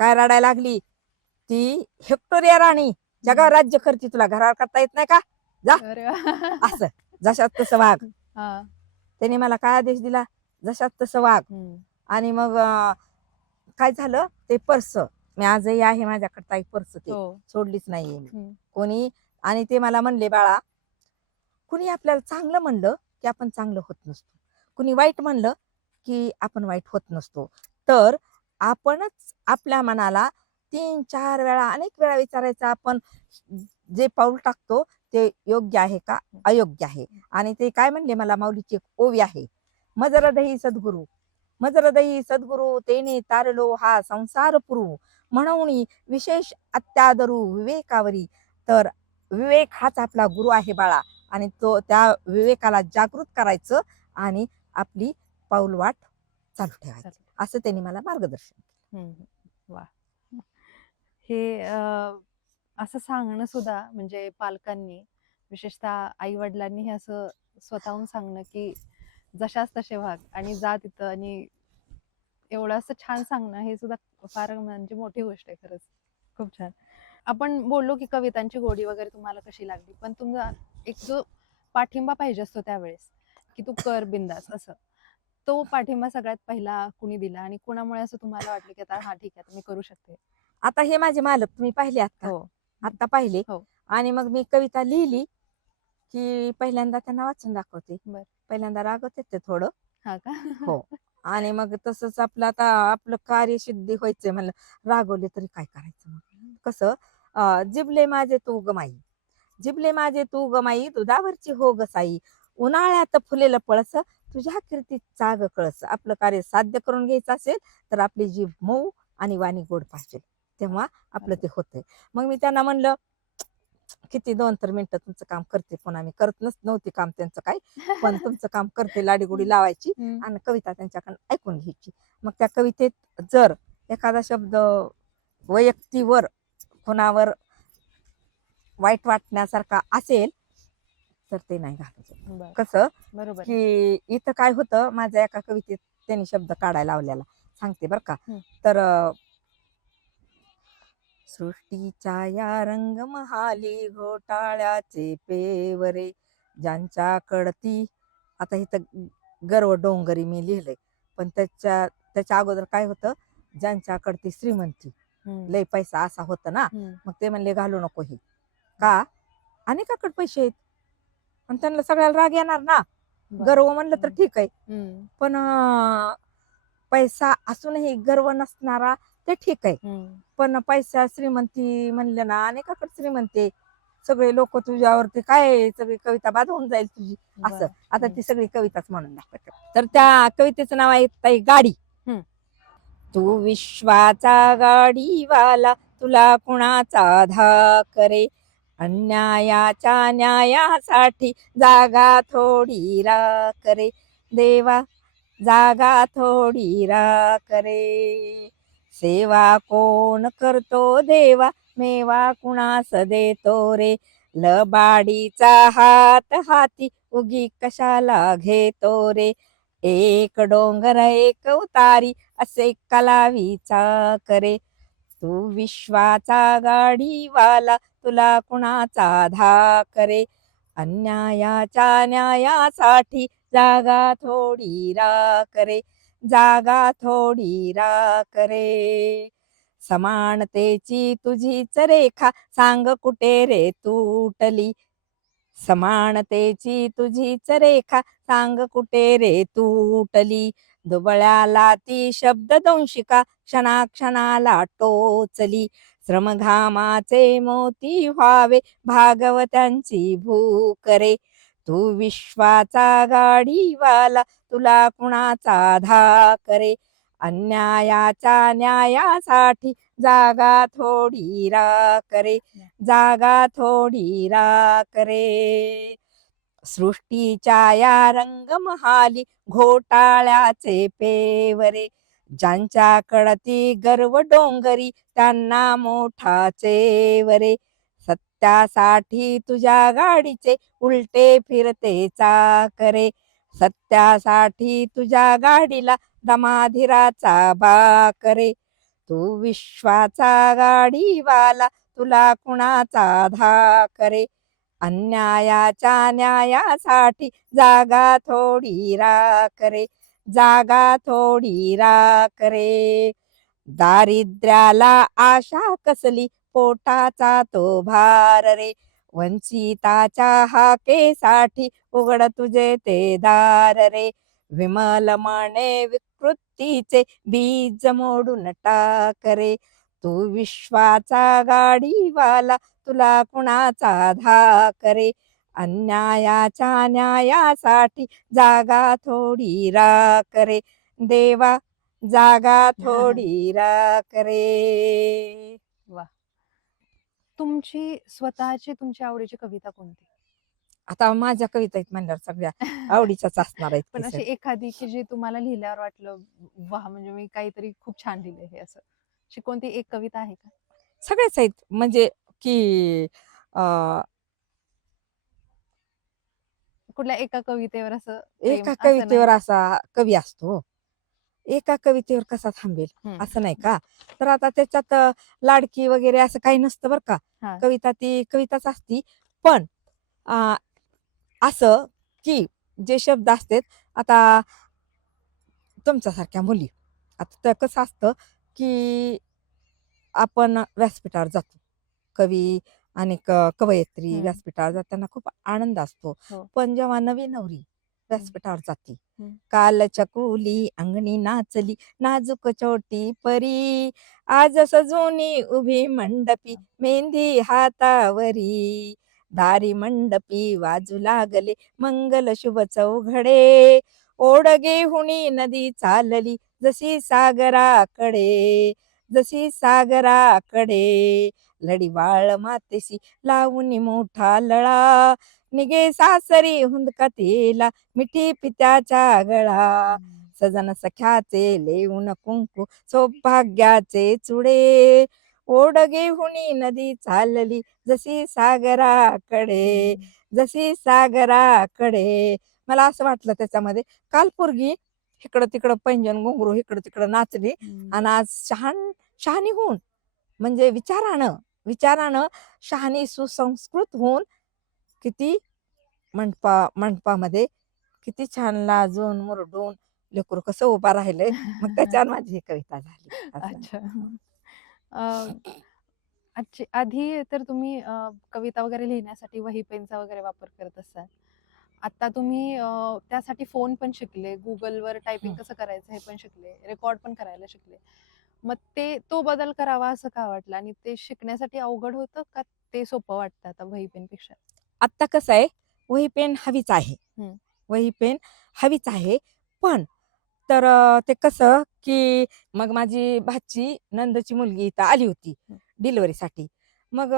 काय रडायला लागली? ती व्हिक्टोरिया राणी जगावर राज्य करते, तुला घरावर करता येत नाही का? जा." अरे वाह! असं. जशास तसं वाग. हां. त्याने मला काय आदेश दिला? जशास तसं वाग. हं. आणि मग काय झालं ते पर्स मी आजही आहे माझ्याकडे ताई पर्स ते हो. सोडलीच नाहीये मी. हं. कोणी आणि ते मला म्हणले, "बाळा, कुणी आपल्याला चांगलं म्हणलं, की आपण चांगलं होत नसतो. कुणी वाईट म्हणलं, की आपण वाईट होत नसतो. तर आपणच आपल्या मनाला 3-4 वेळा, अनेक वेळा विचारायचं आपण जे पाऊल टाकतो ते योग्य आहे का अयोग्य आहे." आणि ते काय म्हणले मला माऊलीची एक ओवी आहे. मज हृदयी सद्गुरु तेने तारलो हा संसार पुरू, म्हणून विशेष अत्यादरू विवेकावरी. तर विवेक हाच आपला गुरु आहे बाळा आणि तो त्या विवेकाला जागृत करायचं आणि आपली पाऊलवाट चालू ठेवायची. चालेल. असं त्यांनी मला मार्गदर्शन केलं. हं, हं. वाह! हे असं सांगणं सुद्धा म्हणजे पालकांनी, विशेषतः आई-वडिलांनी हे असं स्वतःहून सांगणं, की जशास तसे वाग आणि जा तिथं आणि एवढं असं छान सांगणं हे सुद्धा फार म्हणजे मोठी गोष्ट आहे खरंच. खूप छान. आपण बोललो की कवितांची गोडी वगैरे तुम्हाला कशी लागली. पण तुमचा एक जो पाठिंबा पाहिजे असतो त्यावेळेस, की तू कर बिंदास असं. तो पाठिंबा सगळ्यात पहिला कुणी दिला आणि कुणामुळे असं तुम्हाला वाटलं की आता हां, ठीक आहे, आता मी करू शकते? आता हे माझे मालक तुम्ही पाहिले आता हो. हं. आता पाहिले हो. आणि मग मी कविता लिहिली की पहिल्यांदा त्यांना वाचून दाखवते. बरं. पहिल्यांदा रागवते ते थोडं. हां का? हो. आणि मग तसंच आपलं आता आपलं कार्यसिद्धी व्हायचंय म्हणलं, रागवले तरी काय करायचं मग? कसं जिभले माझे तू गमाई, जिभले माझे तू गमाई, दुधावरची हो गसाई, उन्हाळ्यात फुलेलं पळस, तुझ्या कीर्तीत चाग कळस. आपलं कार्य साध्य करून घ्यायचं असेल तर आपली जीभ मऊ आणि वाणी गोड पाहिजे, तेव्हा आपलं ते होतंय. मग मी त्यांना म्हणलं, किती 2-3 मिनिटं तुमचं काम करते, पुन्हा मी करत नव्हती काम त्यांचं काय, पण तुमचं काम करते, लाडीगुडी लावायची हं. आणि कविता त्यांच्याकडून ऐकून घ्यायची. मग त्या कवितेत जर एखादा शब्द वैयक्तीवर कोणावर वाईट वाटण्यासारखा असेल तर ते नाही घालायचं. बर कसं बरोबर आहे. की इथं काय होतं, माझ्या एका कवितेत त्यांनी शब्द काढायला लावलेला, सांगते बरं का. हं. तर सृष्टीच्या या रंगमहाली घोटाळ्याचे पेवरे, ज्यांच्या कडती, आता इथं गर्व डोंगरी मी लिहिलंय, पण त्याच्या अगोदर काय होतं, ज्यांच्या कडती श्रीमंती, हं, लय पैसा असा होतं ना. हं. मग ते म्हणले घालू नको हे, का अनेकाकडे पैसे आहेत आणि त्यांना सगळ्याला राग येणार ना. बर गर्व म्हणलं तर हं, ठीक आहे, हं, पण पैसा असूनही गर्व नसणारा ते ठीक आहे. हं. पण पैसा श्रीमंती म्हणलं ना, अनेकाकडे श्रीमंती, सगळे लोक तुझ्यावरती काय, सगळी कविता बाद होऊन जाईल तुझी. असं बर आता हं, ती सगळी कविताच म्हणून दाखवते. तर त्या कवितेचं नाव आहे ताई गाडी. हं. तू विश्वाचा गाडीवाला, तुला कुणाचा धाकरे, अन्यायाच्या न्यायासाठी जागा थोडी राखरे, देवा जागा थोडी राखरे. सेवा कोण करतो देवा, मेवा कुणास देतो रे, लबाडीचा हात हाती उगी कशाला घेतो रे. एक डोंगर एक उतारी, असे कलावीचा करे, तू विश्वाचा गाडीवाला, तुला कुणाचा धाकरे, अन्यायाच्या न्यायासाठी जागा थोडी राखरे, जागा थोडी राखरे. समानतेची तुझीच रेखा, सांग कुठे रे तुटली, समानतेची तुझीच रेखा, सांग कुठे रे तुटली, दुबळ्याला ती शब्द दंशिका, क्षणाक्षणाला टोचली, श्रमघामाचे मोती व्हावे भागवतांची भूक रे, तू विश्वाचा गाडीवाला, तुला कुणाचा धाकरे, अन्यायाच्या न्यायासाठी जागा थोडी राखरे, जागा थोडी राखरे. सृष्टीच्या या रंगमहाली घोटाळ्याचे पेवरे, ज्यांच्या कडती गर्व डोंगरी, त्यांना मोठा चेवरे, सत्यासाठी तुझ्या गाडीचे उलटे फिरते चाकरे, सत्यासाठी तुझ्या गाडीला दमाधिराचा बाकरे, तू विश्वाचा गाडीवाला, तुला कुणाचा धाकरे, अन्यायाच्या न्यायासाठी जागा थोडी राखरे, जागा थोडी राखरे. दारिद्र्याला आशा कसली, पोटाचा तो भार रे, वंचिताच्या हाकेसाठी उघड तुझे ते दार रे, विमल मने विकृतीचे बीज मोडून टाकरे, तू विश्वाचा गाडीवाला, तुला कुणाचा धाकरे, अन्यायाच्या न्यायासाठी जागा थोडी राखरे, देवा जागा थोडी राखरे. वा तुमची स्वतःची तुमची आवडीची कविता कोणती? आता माझ्या कविता आहेत म्हणल्यावर सगळ्या आवडीच्याच असणार आहेत पण की अशी सर. एखादी की जी तुम्हाला लिहिल्यावर वाटलं वाह म्हणजे मी काहीतरी खूप छान लिहिलंय हे असं अशी कोणती एक कविता आहे का? सगळेच आहेत म्हणजे की अं, कुठल्या एका कवितेवर असं प्रेम एका असं नाही? कवितेवर असा कवी असतो, एका कवितेवर कसा थांबेल, हम्म, असं नाही का. तर आता त्याच्यात लाडकी वगैरे असं काही नसतं बरं का. हा कविता ती कविताच असती, पण अं, असं की जे शब्द असतात, आता तुमच्यासारख्या मुली, आता तर कसं असतं की आपण व्यासपीठावर जातो, कवी आणि कवयित्री हम्म, व्यासपीठावर जाताना खूप आनंद असतो. हो पण जेव्हा नवी नवरी हम्म, व्यासपीठावर जाते, हम्म, काल चकुली अंगणी नाचली, नाजूक छोटी परी, आज सजूनी उभी मंडपी, मेहंदी हातावरी, दारी मंडपी वाजू लागले मंगल शुभ चौघडे, ओढ घेऊनी नदी चालली जशी सागराकडे, जशी सागराकडे, लढीवाळ मातेशी लावून मोठा लळा, निघे सासरी हुंदका तिला मिठी पित्याच्या गळा, हम्म. सजन सख्याचे लेऊन कुंकू सौभाग्याचे चुडे, ओढ घेऊनी नदी चालली जशी सागराकडे, जशी सागराकडे. मला असं वाटलं त्याच्यामध्ये काल पोरगी इकडं तिकडं पैंजण घुंगरू इकडं तिकडं नाचली आणि आज शहाणी होऊन म्हणजे विचारानं शहाणी सुसंस्कृत होऊन किती मंडपामध्ये किती छान लाजून मुरडून लेकरू कसं उभा राहिलंय. मग त्याच्यावर माझी ही कविता झाली असं. अच्छा. आधी तर तुम्ही कविता वगैरे लिहिण्यासाठी वही पेनचा वगैरे वापर करत असाल. आता तुम्ही त्यासाठी फोन पण शिकले, गुगलवर टायपिंग कसं करायचं हे पण शिकले, रेकॉर्ड पण करायला शिकले. मग तो बदल करावा असं का वाटलं आणि ते शिकण्यासाठी अवघड होतं का ते सोपं वाटतं आता वही पेनपेक्षा? आत्ता कसं आहे, वही पेन हवीच आहे. हं. वही पेन हवीच आहे. पण ते कसं, की मग माझी भाची नंदची मुलगी इथं आली होती हं. डिलिव्हरीसाठी. मग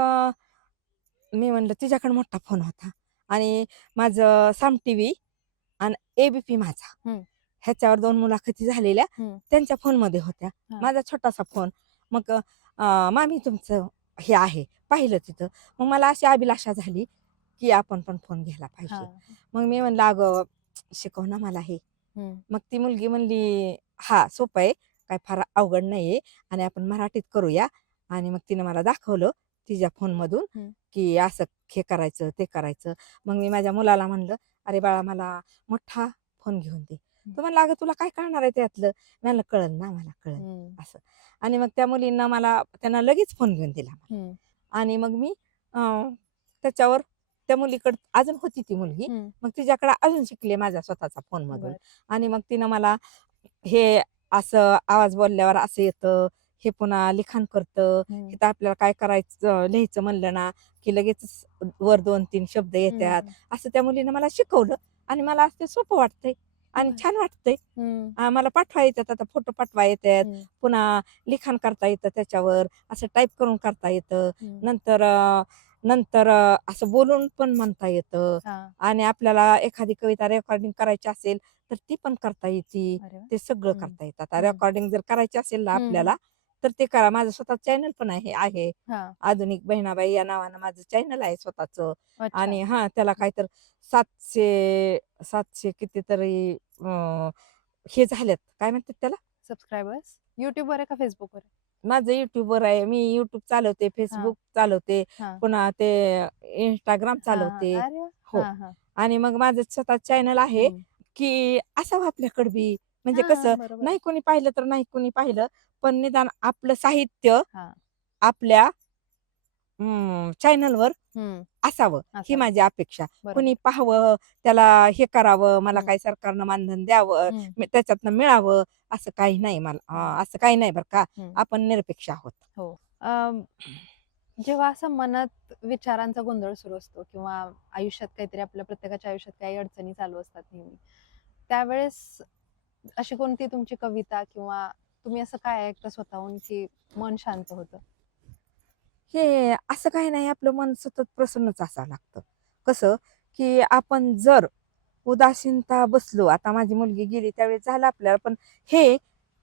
मी म्हणलं तिच्याकडे मोठा फोन होता आणि माझं साम टीव्ही आणि एबीपी माझा. हं. ह्याच्यावर 2 मुलाखती झालेल्या हं. त्यांच्या फोनमध्ये होत्या. हां. माझा छोटासा फोन. मग मामी तुमचं हे आहे, पाहिलं तिथं. मग मला अशी अभिलाषा झाली, की आपण पण फोन घ्यायला पाहिजे. हां. मग मी म्हणलं, "अगं शिकव ना मला हे." हं. मग ती मुलगी म्हणली, "हां, सोपं आहे. काय फार अवघड नाहीये आणि आपण मराठीत करूया." आणि मग तिनं मला दाखवलं तिच्या फोनमधून, हं. की असं हे करायचं, ते करायचं. मग मी माझ्या मुलाला म्हणलं, "अरे बाळा मला मोठा फोन घेऊन दे." तो म्हणला, "अगं तुला काय कळणार आहे त्यातलं?" मी म्हणलं, "कळेल ना, मला कळेल." हं. असं. आणि मग त्या मुलींना त्यांना लगेच फोन घेऊन दिला. हं. आणि मग मी त्याच्यावर त्या मुलीकडं अजून होती ती मुलगी. हं. मग तिच्याकडे अजून शिकले माझ्या स्वतःचा फोनमधून. बरं. आणि मग तिनं मला हे असं आवाज बोलल्यावर असं येतं, हे पुन्हा लिखाण करतं, हं. इथं आपल्याला काय करायचं लिहायचं म्हणलं ना, की लगेच वर 2-3 शब्द येतात. हं. असं त्या मुलीनं मला शिकवलं आणि मला आज ते सोपं वाटतंय आणि बरं. छान वाटतंय. हं. मला पाठवा येतात, आता फोटो पाठवा येतात, हं. पुन्हा लिखाण करता येतं त्याच्यावर, असं टाईप करून करता येतं. हं. नंतर नंतर असं बोलून पण म्हणता येतं हां. आणि आपल्याला एखादी कविता रेकॉर्डिंग करायची असेल, तर ती पण करता येते. अरे वाह! ते सगळं हं. करता येतं. आता हं. रेकॉर्डिंग जर करायची असेल ना हं. हं. आपल्याला, तर ते करा. माझं स्वतः चॅनल पण आहे. हां. आधुनिक बहिणाबाई या नावानं माझं चॅनल आहे स्वतःचं. अच्छा. आणि हां, त्याला काहीतरी 700 कितीतरी हे झाल्यात, काय म्हणतात त्याला? सबस्क्रायबर्स YouTubeवर आहे का Facebookवर आहे? माझं YouTubeवर आहे. मी YouTube चालवते, हां. Facebook चालवते, हां. पुन्हा ते Instagram हां, हां. चालवते. अरे वाह! हो. हां, हां. आणि मग माझं स्वतः चॅनल आहे, हं. की असावं आपल्याकडं बी. म्हणजे कसं हां, बरोबर आहे. नाही कोणी पाहिलं तर नाही कोणी पाहिलं, पण निदान आपलं साहित्य हां. आपल्या चॅनलवर हं. असावं, ही असावं. माझी अपेक्षा. बरोबर. कुणी पाहावं, त्याला हे करावं, मला हं. काही सरकारनं मानधन द्यावं, हं. त्याच्यातनं मिळावं, असं काही नाही मला. हं. असं काही नाही बरं का. हं. आपण निरपेक्ष आहोत. हो. जेव्हा असं मनात विचारांचा गोंधळ सुरू असतो किंवा आयुष्यात काहीतरी आपल्या प्रत्येकाच्या आयुष्यात काही अडचणी चालू असतात नेहमी. त्यावेळेस अशी कोणती तुमची कविता किंवा तुम्ही असं काय ऐकता स्वतःहून की मन शांत होतं? हे असं काही नाही, आपलं मन सतत प्रसन्नच असावं लागतं. कसं, की आपण जर उदासीनता बसलो, आता माझी मुलगी गेली त्यावेळेस झालं आपल्याला, पण हे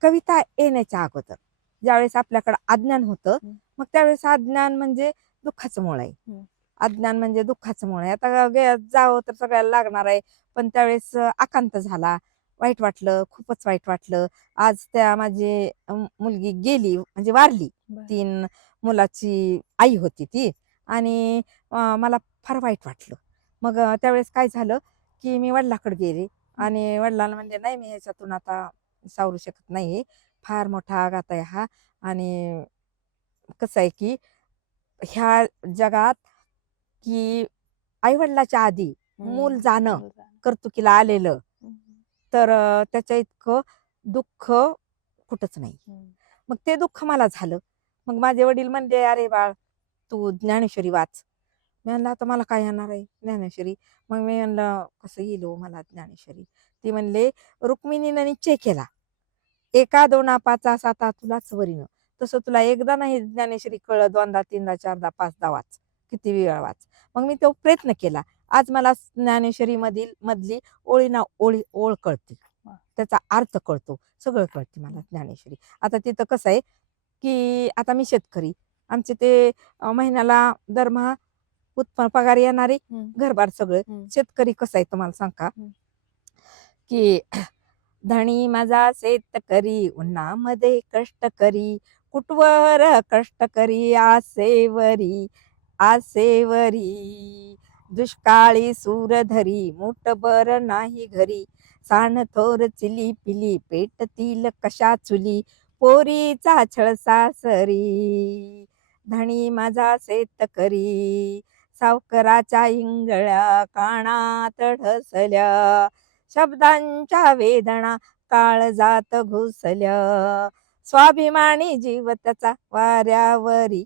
कविता येण्याच्या अगोदर ज्यावेळेस आपल्याकडे अज्ञान होतं, हं. मग त्यावेळेस अज्ञान म्हणजे दुःखाचं मूळ आहे. हं. अज्ञान म्हणजे दुःखाचं मूळ आहे. आता जावं तर सगळ्याला लागणार आहे, पण त्यावेळेस आकांत झाला, वाईट वाटलं, खूपच वाईट वाटलं. आज माझी मुलगी गेली म्हणजे वारली. बरं. 3 मुलाची आई होती ती आणि मला फार वाईट वाटलं. मग त्यावेळेस काय झालं, की मी वडिलांकडे गेले हं. आणि वडिलांना म्हणले, "नाही, मी ह्याच्यातून आता सावरू शकत नाही. फार मोठा आघात आहे हा आणि कसं आहे, की ह्या जगात, की आई-वडिलाच्या आधी मूल हं. जाणं, मुलगा. कर्तुकीला आलेलं, हं. तर त्याच्या इतकं दुःख कुठंच नाही." हं. मग ते दुःख मला झालं. मग माझे वडील म्हणले, "अरे बाळ, तू ज्ञानेश्वरी वाच." मी म्हणलं, "आता मला काय येणार आहे ज्ञानेश्वरी?" मग मी म्हणलं, "कसं येईल हो मला ज्ञानेश्वरी?" ती म्हणले, "रुक्मिणीनं निश्चय केला, एका दोना पाचा साता तुलाच वरीनं. तसं तुला एकदा नाही ज्ञानेश्वरी कळलं, दोनदा, तीनदा, चारदा, पाचदा वाच. किती वेळा वाच." मग मी तो प्रयत्न केला. आज मला ज्ञानेश्वरी मधली ओळीना ओळ कळते. वाह! त्याचा अर्थ कळतो. सगळं कळते मला ज्ञानेश्वरी. आता तिथं कसं आहे, की आता मी शेतकरी. आमचे ते महिन्याला दरमहा उत्पन्न पगार येणारे, हम्म, घरबार सगळं. हम्म, शेतकरी कसा आहे तुम्हाला सांगा हम्म. की धणी माझा शेतकरी उन्हामध्ये कष्ट करी, कुटवर कष्ट करी आसेवरी, आसेवरी. दुष्काळी सूर धरी मुठभर नाही घरी, सान थोर चिली पिली पेटतील कशा चुली, पोरीचा छळ सासरी. धणी माझा शेतकरी सावकाराच्या इंगळ्या कानात ढसल्या, शब्दांच्या वेदना काळजात घुसल्या, स्वाभिमानी जीव त्याचा वाऱ्यावरी,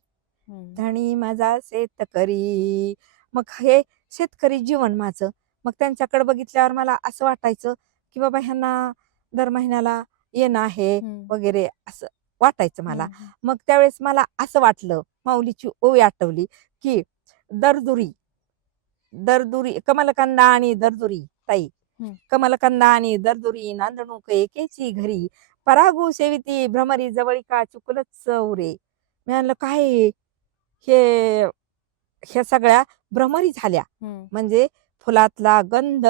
हम्म. धणी माझा शेतकरी. मग हे शेतकरी जीवन माझं. मग त्यांच्याकडे बघितल्यावर मला असं वाटायचं की बाबा ह्यांना दर महिन्याला येणं आहे हम्म, वगैरे असं वाटायचं मला. हम्म, मग त्यावेळेस मला असं वाटलं, माऊलीची ओवी आठवली की दरदुरी, दरदुरी कमलकंदा आणि दरदुरी ताई, हम्म. कमलकंदा आणि दरदुरी नांदणूक एकेची घरी, परागू सेविती भ्रमरी जवळिका चुकलच उरे. मी म्हणलं काय आहे? हे ह्या सगळ्या भ्रमरी झाल्या. हम्म, म्हणजे फुलातला गंध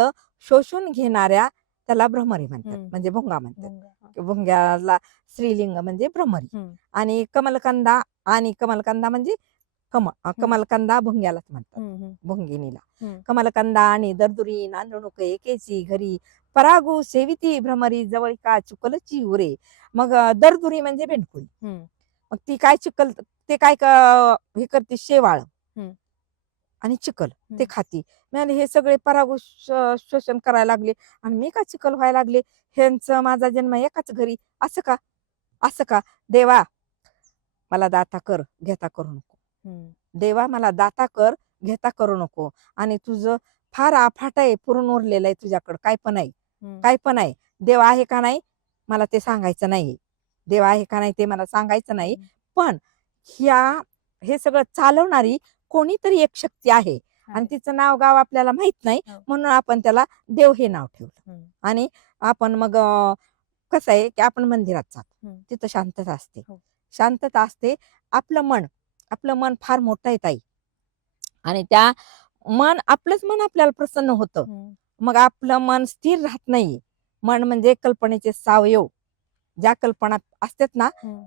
शोषून घेणाऱ्या त्याला भ्रमरी म्हणतात, हम्म. म्हणजे भुंगा म्हणतात. भुंगा, हा. भुंग्याला स्त्रीलिंग म्हणजे भ्रमरी. हम्म, आणि कमलकंदा, आणि कमलकंदा म्हणजे हम्म, कमलकंदा भुंग्यालाच म्हणतात, हम्म, हम्म, भुंगिनीला. हम्म. कमलकंदा आणि दरदुरी नांदणूक एकेची घरी, परागू सेविती भ्रमरी जवळिका चुकलची उरे. मग दरदुरी म्हणजे बेंडकुळी. हम्म, मग ती काय चिकल, ते काय हे करते, शेवाळ हम्म, आणि चिकल ते हम्म. खाती. मी हे सगळे परागू शोषण करायला लागले आणि मी का चिकल व्हायला लागले, ह्यांचं माझा जन्म एकाच घरी, असं का, असं का. देवा मला दाता कर, घेता करू नको. हम्म, देवा मला दाता कर, घेता करू नको. आणि तुझं फार अफाट आहे, पुरून उरलेलं आहे तुझ्याकडं, काय पण आहे, हम्म. काय पण आहे. देव आहे का नाही मला ते सांगायचं नाही, देव आहे का नाही ते मला सांगायचं नाही. हम्म. पण हे सगळं चालवणारी कोणीतरी एक शक्ती आहे, आणि आहे. तिचं नाव गाव आपल्याला माहित नाही, हो. म्हणून आपण त्याला देव हे नाव ठेवलं. हम्म, आणि आपण मग कसं आहे की आपण मंदिरात जातो, हम्म. तिथं शांतता असते, हो. शांतता असते. आपलं मन फार मोठं आहे ताई. आणि त्या आपलंच मन आपल्याला प्रसन्न होतं. हम्म, मग आपलं मन स्थिर राहत नाही. मन म्हणजे कल्पनेचे सावयव, ज्या कल्पना असतात ना, हम्म,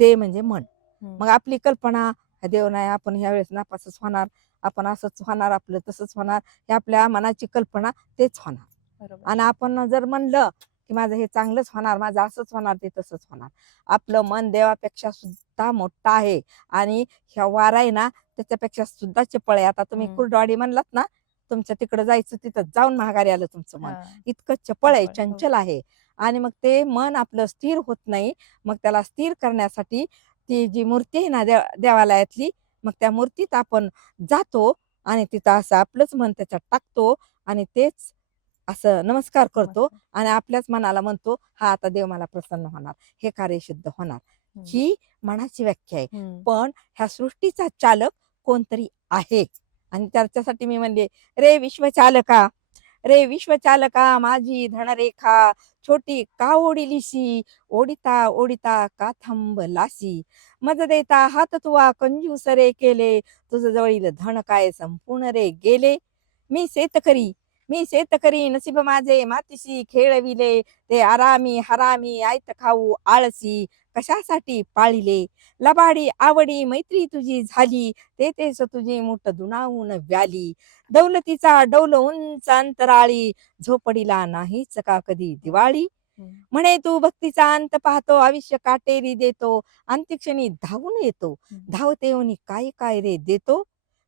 ते म्हणजे मन. हम्म. मग आपली कल्पना, देव नाही, आपण ह्या वेळेस नापासच होणार, आपण असंच होणार, आपलं तसंच होणार, हे आपल्या मनाची कल्पना तेच होणार. बरोबर. आणि आपण जर म्हणलं की माझं हे चांगलंच होणार, माझं असंच होणार, ते तसंच होणार. आपलं मन देवापेक्षा सुद्धा मोठं आहे. आणि ह्या वारा आहे ना, त्याच्यापेक्षा सुद्धा चपळ आहे. आता तुम्ही हम्म. कुर्डवाडी म्हणलात ना, तुमच्या तिकडे जायचं, तिथं जाऊन महागारी आलं तुमचं मन. हा. इतकं चपळ आहे, चपळ, हो. चंचल आहे. आणि मग ते मन आपलं स्थिर होत नाही. मग त्याला स्थिर करण्यासाठी ती जी मूर्ती आहे ना देवालयातली, मग त्या मूर्तीत आपण जातो आणि तिथं असं आपलंच मन त्याच्यात टाकतो, आणि तेच असं नमस्कार करतो, नमस्कार. आणि आपल्याच मनाला म्हणतो, हा आता देव मला प्रसन्न होणार, हे कार्य सिद्ध होणार. हम्म, ही मनाची व्याख्या आहे. हम्म, पण ह्या सृष्टीचा चालक कोणतरी आहे. आणि त्याच्यासाठी मी म्हणले, रे विश्वचालका, रे विश्वचालका माझी धनरेखा, छोटी का ओढिलीशी, ओढिता ओढिता का थांबलासी, मज देता हात तुवा कंजूस रे केले, तुझ जवळील धन काय संपूर्ण रे गेले. मी शेतकरी, मी शेतकरी, नसीब माझे मातीशी खेळविले, ते आरामी हरामी आयत खाऊ आळसी, कशासाठी पाळिले. लबाडी आवडी मैत्री तुझी झाली, तेच तुझी मुठ दुनावून व्याली, दौलतीचा डौल उंच अंतराळी, झोपडीला नाहीच का कधी दिवाळी. हम्म. म्हणे तू भक्तीचा अंत पाहतो, आयुष्य काटेरी देतो, अंत्यक्षणी धावून येतो, हम्म. धावते येऊन काय काय रे देतो,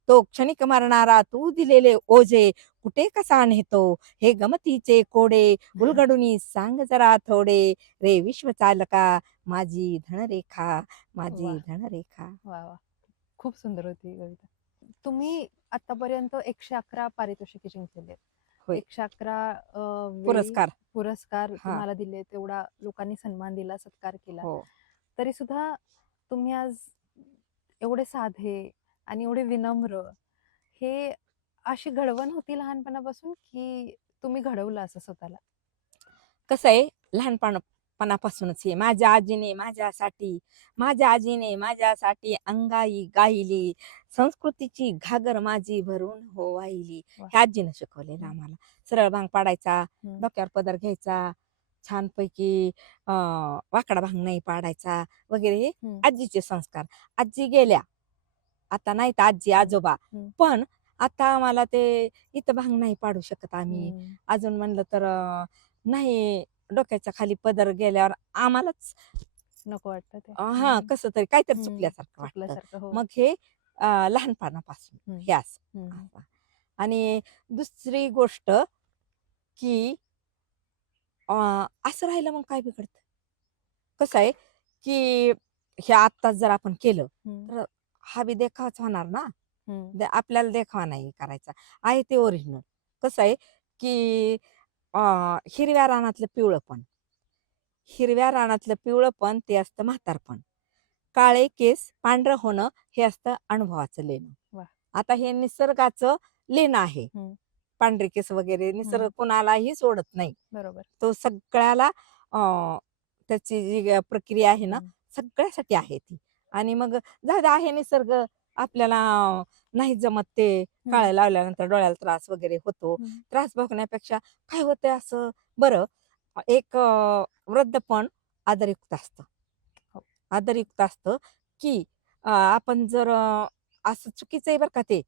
तो क्षणिक मरणारा तू दिलेले ओझे, कुठे कसा नेतो, हे गमतीचे कोडे, उलगडूनी सांग जरा थोडे, रे विश्वचालका माझी धनरेखा, माझी वा धनरेखा. वा वा, खूप सुंदर होती ही कविता. तुम्ही आतापर्यंत 111 पारितोषिके जिंकलेली आहेत. होय. 111 वेळी पुरस्कार. पुरस्कार हा. तुम्हाला दिले, तेवढा लोकांनी सन्मान दिला, सत्कार केला. हो. तरी सुद्धा तुम्ही आज एवढे साधे आणि एवढे विनम्र, हे अशी घडवण होती लहानपणापासून की तुम्ही घडवलं असं स्वतःला? कसं आहे, लहानपण पणापासूनच हे माझ्या आजीने माझ्यासाठी अंगाई गायली, संस्कृतीची घागर माझी भरून हो वाहिली. वा. हे आजीनं शिकवलेलं हम्म. आम्हाला. सरळ भांग पाडायचा, हम्म. डोक्यावर पदर घ्यायचा, छानपैकी वाकडा भांग नाही पाडायचा वगैरे, हे हम्म. आजीचे संस्कार. आजी गेल्या, आता नाहीत आजी आजोबा, हम्म. पण आता आम्हाला ते इथं भांग नाही पाडू शकत आम्ही. हम्म. अजून म्हणलं तर नाही, डोक्याच्या खाली पदर गेल्यावर आम्हालाच नको वाटतं ते. हा कसं तरी काहीतरी हम्म. चुकल्यासारखं वाटतं. चुकल्यासारखं. हो. मग हे लहानपणापासून हम्म. हे असं हम्म. असं. आणि दुसरी गोष्ट की असं राहिलं मग काय बिघडतं. कसं आहे की हे आत्ताच जर आपण केलं हम्म. तर हा बी देखावाच होणार ना. हम्म. आपल्याला देखावा नाही करायचा आहे, ते ओरिजिनल. कसं आहे की हिरव्या रानातलं पिवळं पण ते असतं म्हातारपण. काळे केस पांढरं होणं हे असतं अनुभवाचं लेणं. वा. आता हे निसर्गाचं लेणं आहे. हम्म. पांढरे केस वगैरे निसर्ग हम्म. कोणालाही सोडत नाही. बरोबर. तो सगळ्याला त्याची जी प्रक्रिया आहे ना, हम्म. सगळ्यासाठी आहे ती. आणि मग जाऊ दे, आहे निसर्ग, आपल्याला नाही जमत ते, काळं लावल्यानंतर डोळ्याला त्रास वगैरे होतो. हम्म. त्रास बघण्यापेक्षा काय होतंय असं, बरं एक वृद्ध पण आदरयुक्त असतं. हो. आदरयुक्त असतं की आपण जर असं चुकीचं आहे बरं का ते,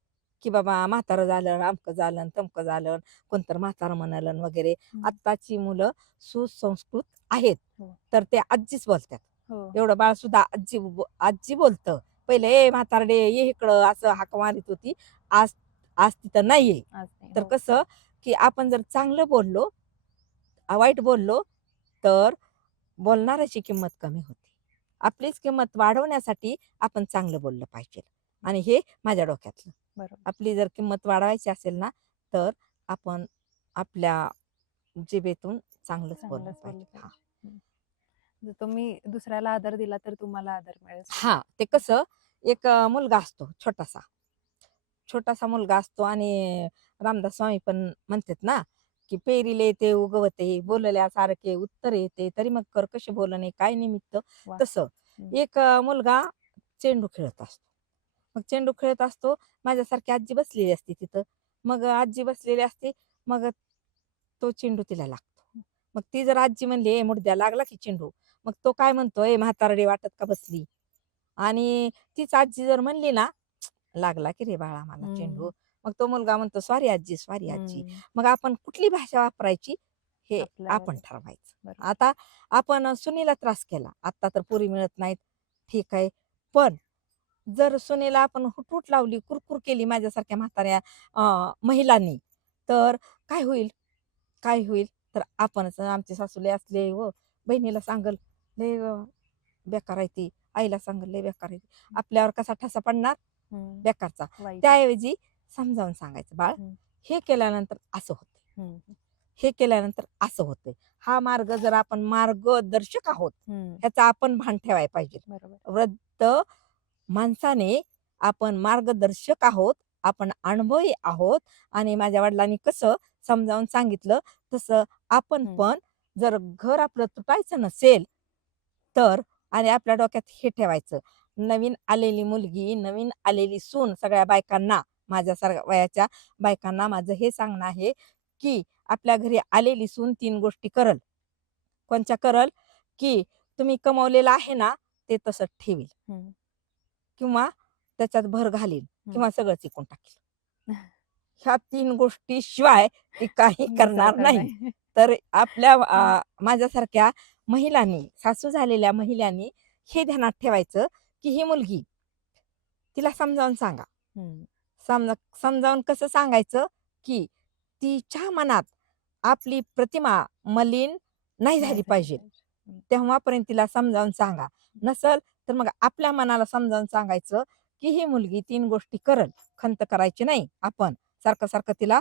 की बाबा म्हातारं झालं, अमकं झालं, तमकं झालं, कोणतं म्हातारं म्हणालं वगैरे. हम्म. आत्ताची मुलं सुसंस्कृत आहेत, हो. तर ते आजीच बोलतात. हो. एवढं बाळ सुद्धा आजी बोलतं. पहिले ए म्हातारडे ये इकडं असं हाक मारित होती. आज आज तिथं नाहीये. आज नाही. तर हो. कसं की आपण जर चांगलं बोललो, वाईट बोललो, तर बोलणाऱ्याची किंमत कमी होते. आपलीच किंमत वाढवण्यासाठी आपण चांगलं बोललं पाहिजे. आणि हे माझ्या डोक्यातलं. बरोबर. आपली जर किंमत वाढवायची असेल ना, तर आपण आपल्या जिभेतून चांगलंच बोललं चांगलंच बोललं पाहिजे. हा. पाहिजे. हम्म. जर तुम्ही दुसऱ्याला आदर दिला तर तुम्हाला आदर मिळेल. हा, ते कसं, एक मुलगा असतो छोटासा, छोटासा मुलगा असतो. आणि रामदास स्वामी पण म्हणतात ना, की पेरिले ते उगवते, बोलल्या सारखे उत्तर येते, तरी मग कर कसे बोलणे काय निमित्त. वा. तसं हम्म. एक मुलगा चेंडू खेळत असतो. मग चेंडू खेळत असतो, माझ्यासारखी आजी बसलेली असते तिथं. मग आजी बसलेली असते, मग तो चेंडू तिला लागतो. मग ती जर आजी म्हणली, ए मुडद्या लागला की चेंडू, मग तो काय म्हणतो, ए म्हातारडी वाटत का बसली. आणि तीच आजी जर म्हणली ना, लागला की रे बाळा मला चेंडू, हम्म. मग तो मुलगा म्हणतो, सॉरी आजी, सॉरी आजी. हम्म. मग आपण कुठली भाषा वापरायची हे आपल्यावर आपण आहे. ठरवायचं. बरोबर. आता आपण सुनीला त्रास केला, आता तर पुरी मिळत नाहीत, ठीक आहे. पण जर सुनेला आपण हुटहुट लावली, कुरकुर केली माझ्यासारख्या म्हाताऱ्या महिलांनी, तर काय होईल? काय होईल? तर आपणच, आमचे सासूले असले व बहिणीला सांगल, लय बेकार आहे ती, आईला सांगल लय बेकार आहे ती. आपल्यावर कसा ठसा पडणार? हम्म. बेकारचा. वाईट. त्याऐवजी समजावून सांगायचं, बाळ हम्म. हे केल्यानंतर असं होतं, हम्म. हे केल्यानंतर असं होतंय. हा मार्ग जर आपण मार्गदर्शक आहोत, हम्म. ह्याचा आपण भान ठेवायला पाहिजे. बरोबर. वृद्ध माणसाने आपण मार्गदर्शक आहोत, आपण अनुभवी आहोत. आणि माझ्या वडिलांनी कसं समजावून सांगितलं, तसं आपण हम्म. पण, जर घर आपलं तुटायचं नसेल तर, आणि आपल्या डोक्यात हे ठेवायचं, नवीन आलेली मुलगी, नवीन आलेली सून, सगळ्या बायकांना, माझ्यासारख्या वयाच्या बायकांना माझं हे सांगणं आहे की आपल्या घरी आलेली सून 3 गोष्टी करल. कोणत्या करल? की तुम्ही कमवलेलं आहे ना, ते तसंच ठेवील, हम्म. किंवा त्याच्यात भर घालील, हम्म. किंवा सगळंच विकून टाकील. ह्या 3 गोष्टी शिवाय ती काही करणार दुसरं नाही. नाही. तर आपल्या हम्म. माझ्यासारख्या महिलांनी, सासू झालेल्या महिलांनी हे ध्यानात ठेवायचं की ही मुलगी, तिला समजावून सांगा. हम्म. समजावून कसं सांगायचं, की तिच्या मनात आपली प्रतिमा मलिन नाही नाही झाली झाली पाहिजे. पाहिजे. हम्म. तेव्हापर्यंत तिला समजावून सांगा. नसल तर मग आपल्या मनाला समजावून सांगायचं, की ही मुलगी 3 गोष्टी करल. खंत करायची नाही आपण. सारखं तिला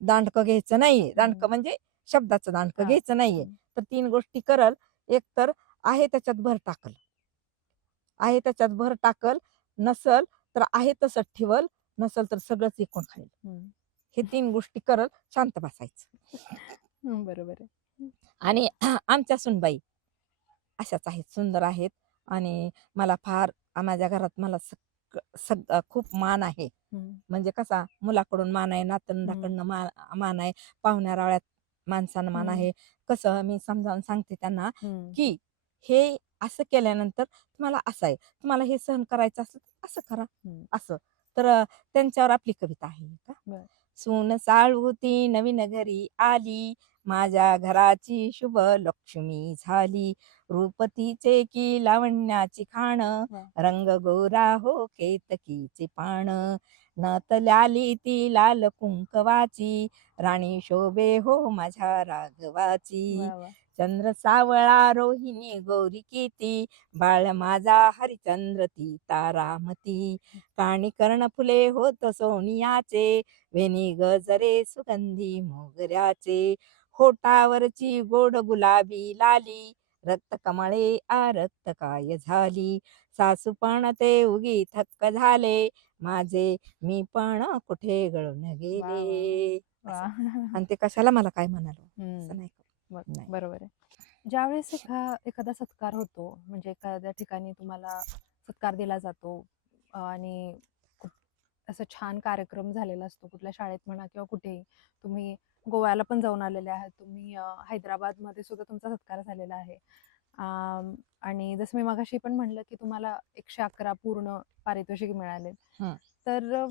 दांडकं घ्यायचं नाही. दांडकं हम्म. म्हणजे शब्दाचं दांडकं हा. घ्यायचं नाहीये. हम्म. तर 3 गोष्टी करल. एक तर आहे त्याच्यात भर टाकल. आहे त्याच्यात भर टाकल. नसल तर आहे तसंच ठेवल. नसल तर सगळंच विकून खाईल. हम्म. हे 3 गोष्टी करल. शांत बसायचं. बरोबर आहे. आणि आमच्या सुनबाई अशाच आहेत, सुंदर आहेत. आणि मला फार माझ्या घरात मला खूप मान आहे. हम्म, म्हणजे कसा मुलाकडून मान आहे, हम्म, नातवंडाकडनं मान आहे, पाहुण्यारावळ्यात माणसानं मान हम्म, आहे. कसं मी समजावून सांगते त्यांना, हम्म, की हे असं केल्यानंतर तुम्हाला असं आहे, तुम्हाला हे सहन करायचं असलं तर असं करा, हम्म. असं. तर त्यांच्यावर आपली कविता आहे का. बर. सून साळुती नवीन घरी आली, माझ्या घराची शुभ लक्ष्मी झाली. रूपतीचे की लावण्याची खाण, वा. रंग गोरा हो केतकीचे पान. नतल्याली ती लाल कुंकवाची, राणी शोभे हो माझ्या राघवाची. वा वा. चंद्र सावळा रोहिणी गौरी किती, बाळ माझा हरिचंद्र ती तारामती. काणी कर्णफुले होत सोनियाचे, वेणी गजरे सुगंधी मोगऱ्याचे. होटावरची गोड गुलाबी लाली, रक्त कमळे रक्त काय झाली. सासू पण ते उगी थक्क झाले, माझे मी पण कुठे गळून वा वा वा. गेले. वा. असं. आणि ते कशाला मला काय म्हणालो हम्म. असं नाही नाही. बरोबर आहे. ज्यावेळेस एखादा सत्कार होतो, म्हणजे एखाद्या ठिकाणी तुम्हाला सत्कार दिला जातो आणि खूप असं छान कार्यक्रम झालेला असतो, कुठल्या शाळेत म्हणा किंवा कुठेही. तुम्ही गोव्याला पण जाऊन आलेले आहात, तुम्ही हैदराबादमध्ये सुद्धा तुमचा सत्कार झालेला आहे. आणि जसं मी मगाशी पण म्हणलं, की तुम्हाला 111 पूर्ण पारितोषिक मिळाले. हं. तर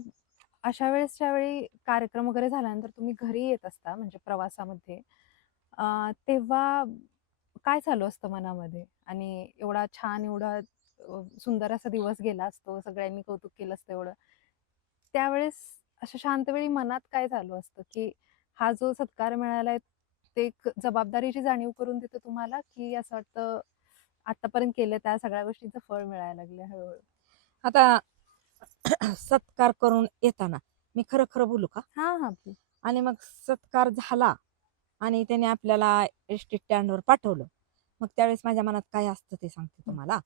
अशा वेळेस ज्यावेळी कार्यक्रम वगैरे झाल्यानंतर तुम्ही घरी येत असता, म्हणजे प्रवासामध्ये, तेव्हा काय चालू असतं मनामध्ये? आणि एवढा छान, एवढा सुंदर असा दिवस गेला असतो, सगळ्यांनी कौतुक केलं असतं एवढं. त्यावेळेस अशा शांत वेळी मनात काय चालू असतं, की हा जो सत्कार मिळालाय, ते एक जबाबदारीची जाणीव करून देतं तुम्हाला, की असं वाटतं आतापर्यंत केलं त्या सगळ्या गोष्टींचं फळ मिळायला लागलं हळू-हळू? आता सत्कार करून येताना मी खरं खरं बोलू का. हां, हां. आणि मग सत्कार झाला आणि त्याने आपल्याला एसटी स्टँडवर पाठवलं. मग त्यावेळेस माझ्या मनात काय असतं ते सांगते हं. तुम्हाला,